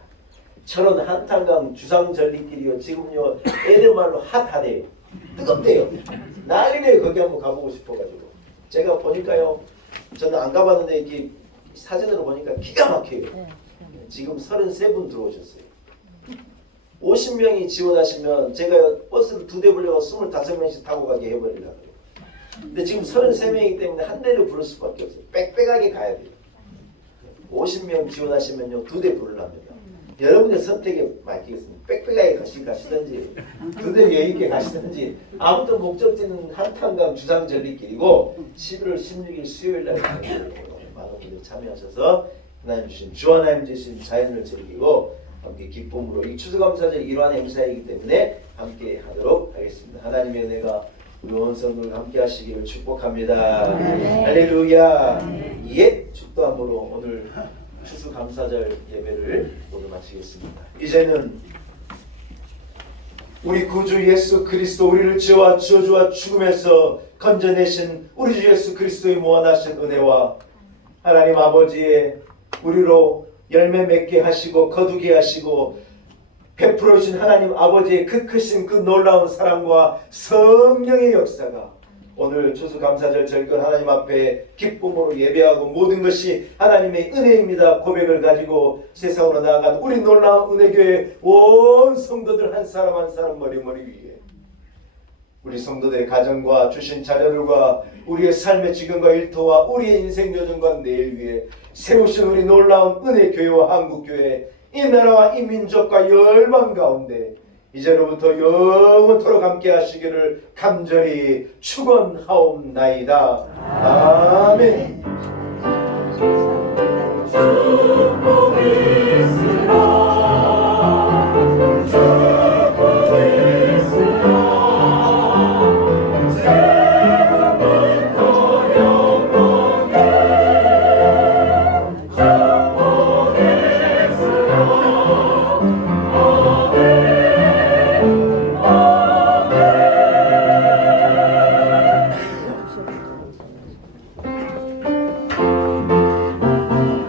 철원 한탄강 주상절리길이요 지금요 애들 말로 핫하대요. 뜨겁대요. 난리네요. 거기 한번 가보고 싶어가지고 제가 보니까요 저는 안 가봤는데 이렇게 사진으로 보니까 기가 막혀요. 지금 33분 들어오셨어요. 50명이 지원하시면 제가 버스를 2대 불려서 25명씩 타고 가게 해버리려고 해요. 근데 지금 33명이기 때문에 한 대를 부를 수밖에 없어요. 빽빽하게 가야 돼요. 50명 지원하시면요 2대 부르랍니다. 여러분의 선택에 맡기겠습니다. 빽빽하게 가시든지 2대 여유있게 가시든지 아무튼 목적지는 한탄강 주상절리길이고 11월 16일 수요일날 많은 분들이 참여하셔서 하나님 주신 주 하나님 주신 자연을 즐기고 함께 기쁨으로 이 추수감사절 일환 행사이기 때문에 함께 하도록 하겠습니다. 하나님의 은혜가 우리 온 성도를 함께 하시기를 축복합니다. 네. 할렐루야. 예, 축도함으로 오늘 추수감사절 예배를 모두 마치겠습니다. 이제는 우리 구주 예수 그리스도 우리를 죄와 저주와 죽음에서 건져내신 우리 주 예수 그리스도의 무한하신 은혜와 하나님 아버지의 우리로 열매 맺게 하시고 거두게 하시고 베풀어 주신 하나님 아버지의 그 크신 그 놀라운 사랑과 성령의 역사가 오늘 추수감사절 절권 하나님 앞에 기쁨으로 예배하고 모든 것이 하나님의 은혜입니다 고백을 가지고 세상으로 나아간 우리 놀라운 은혜교회 온 성도들 한 사람 한 사람 머리머리 위에 우리 성도들의 가정과 주신 자녀들과 우리의 삶의 지금과 일터와 우리의 인생 여정과 내일 위에 세우신 우리 놀라운 은혜교회와 한국교회 이 나라와 이 민족과 열방 가운데 이제로부터 영원토록 함께 하시기를 간절히 축원하옵나이다. 아멘. 축복이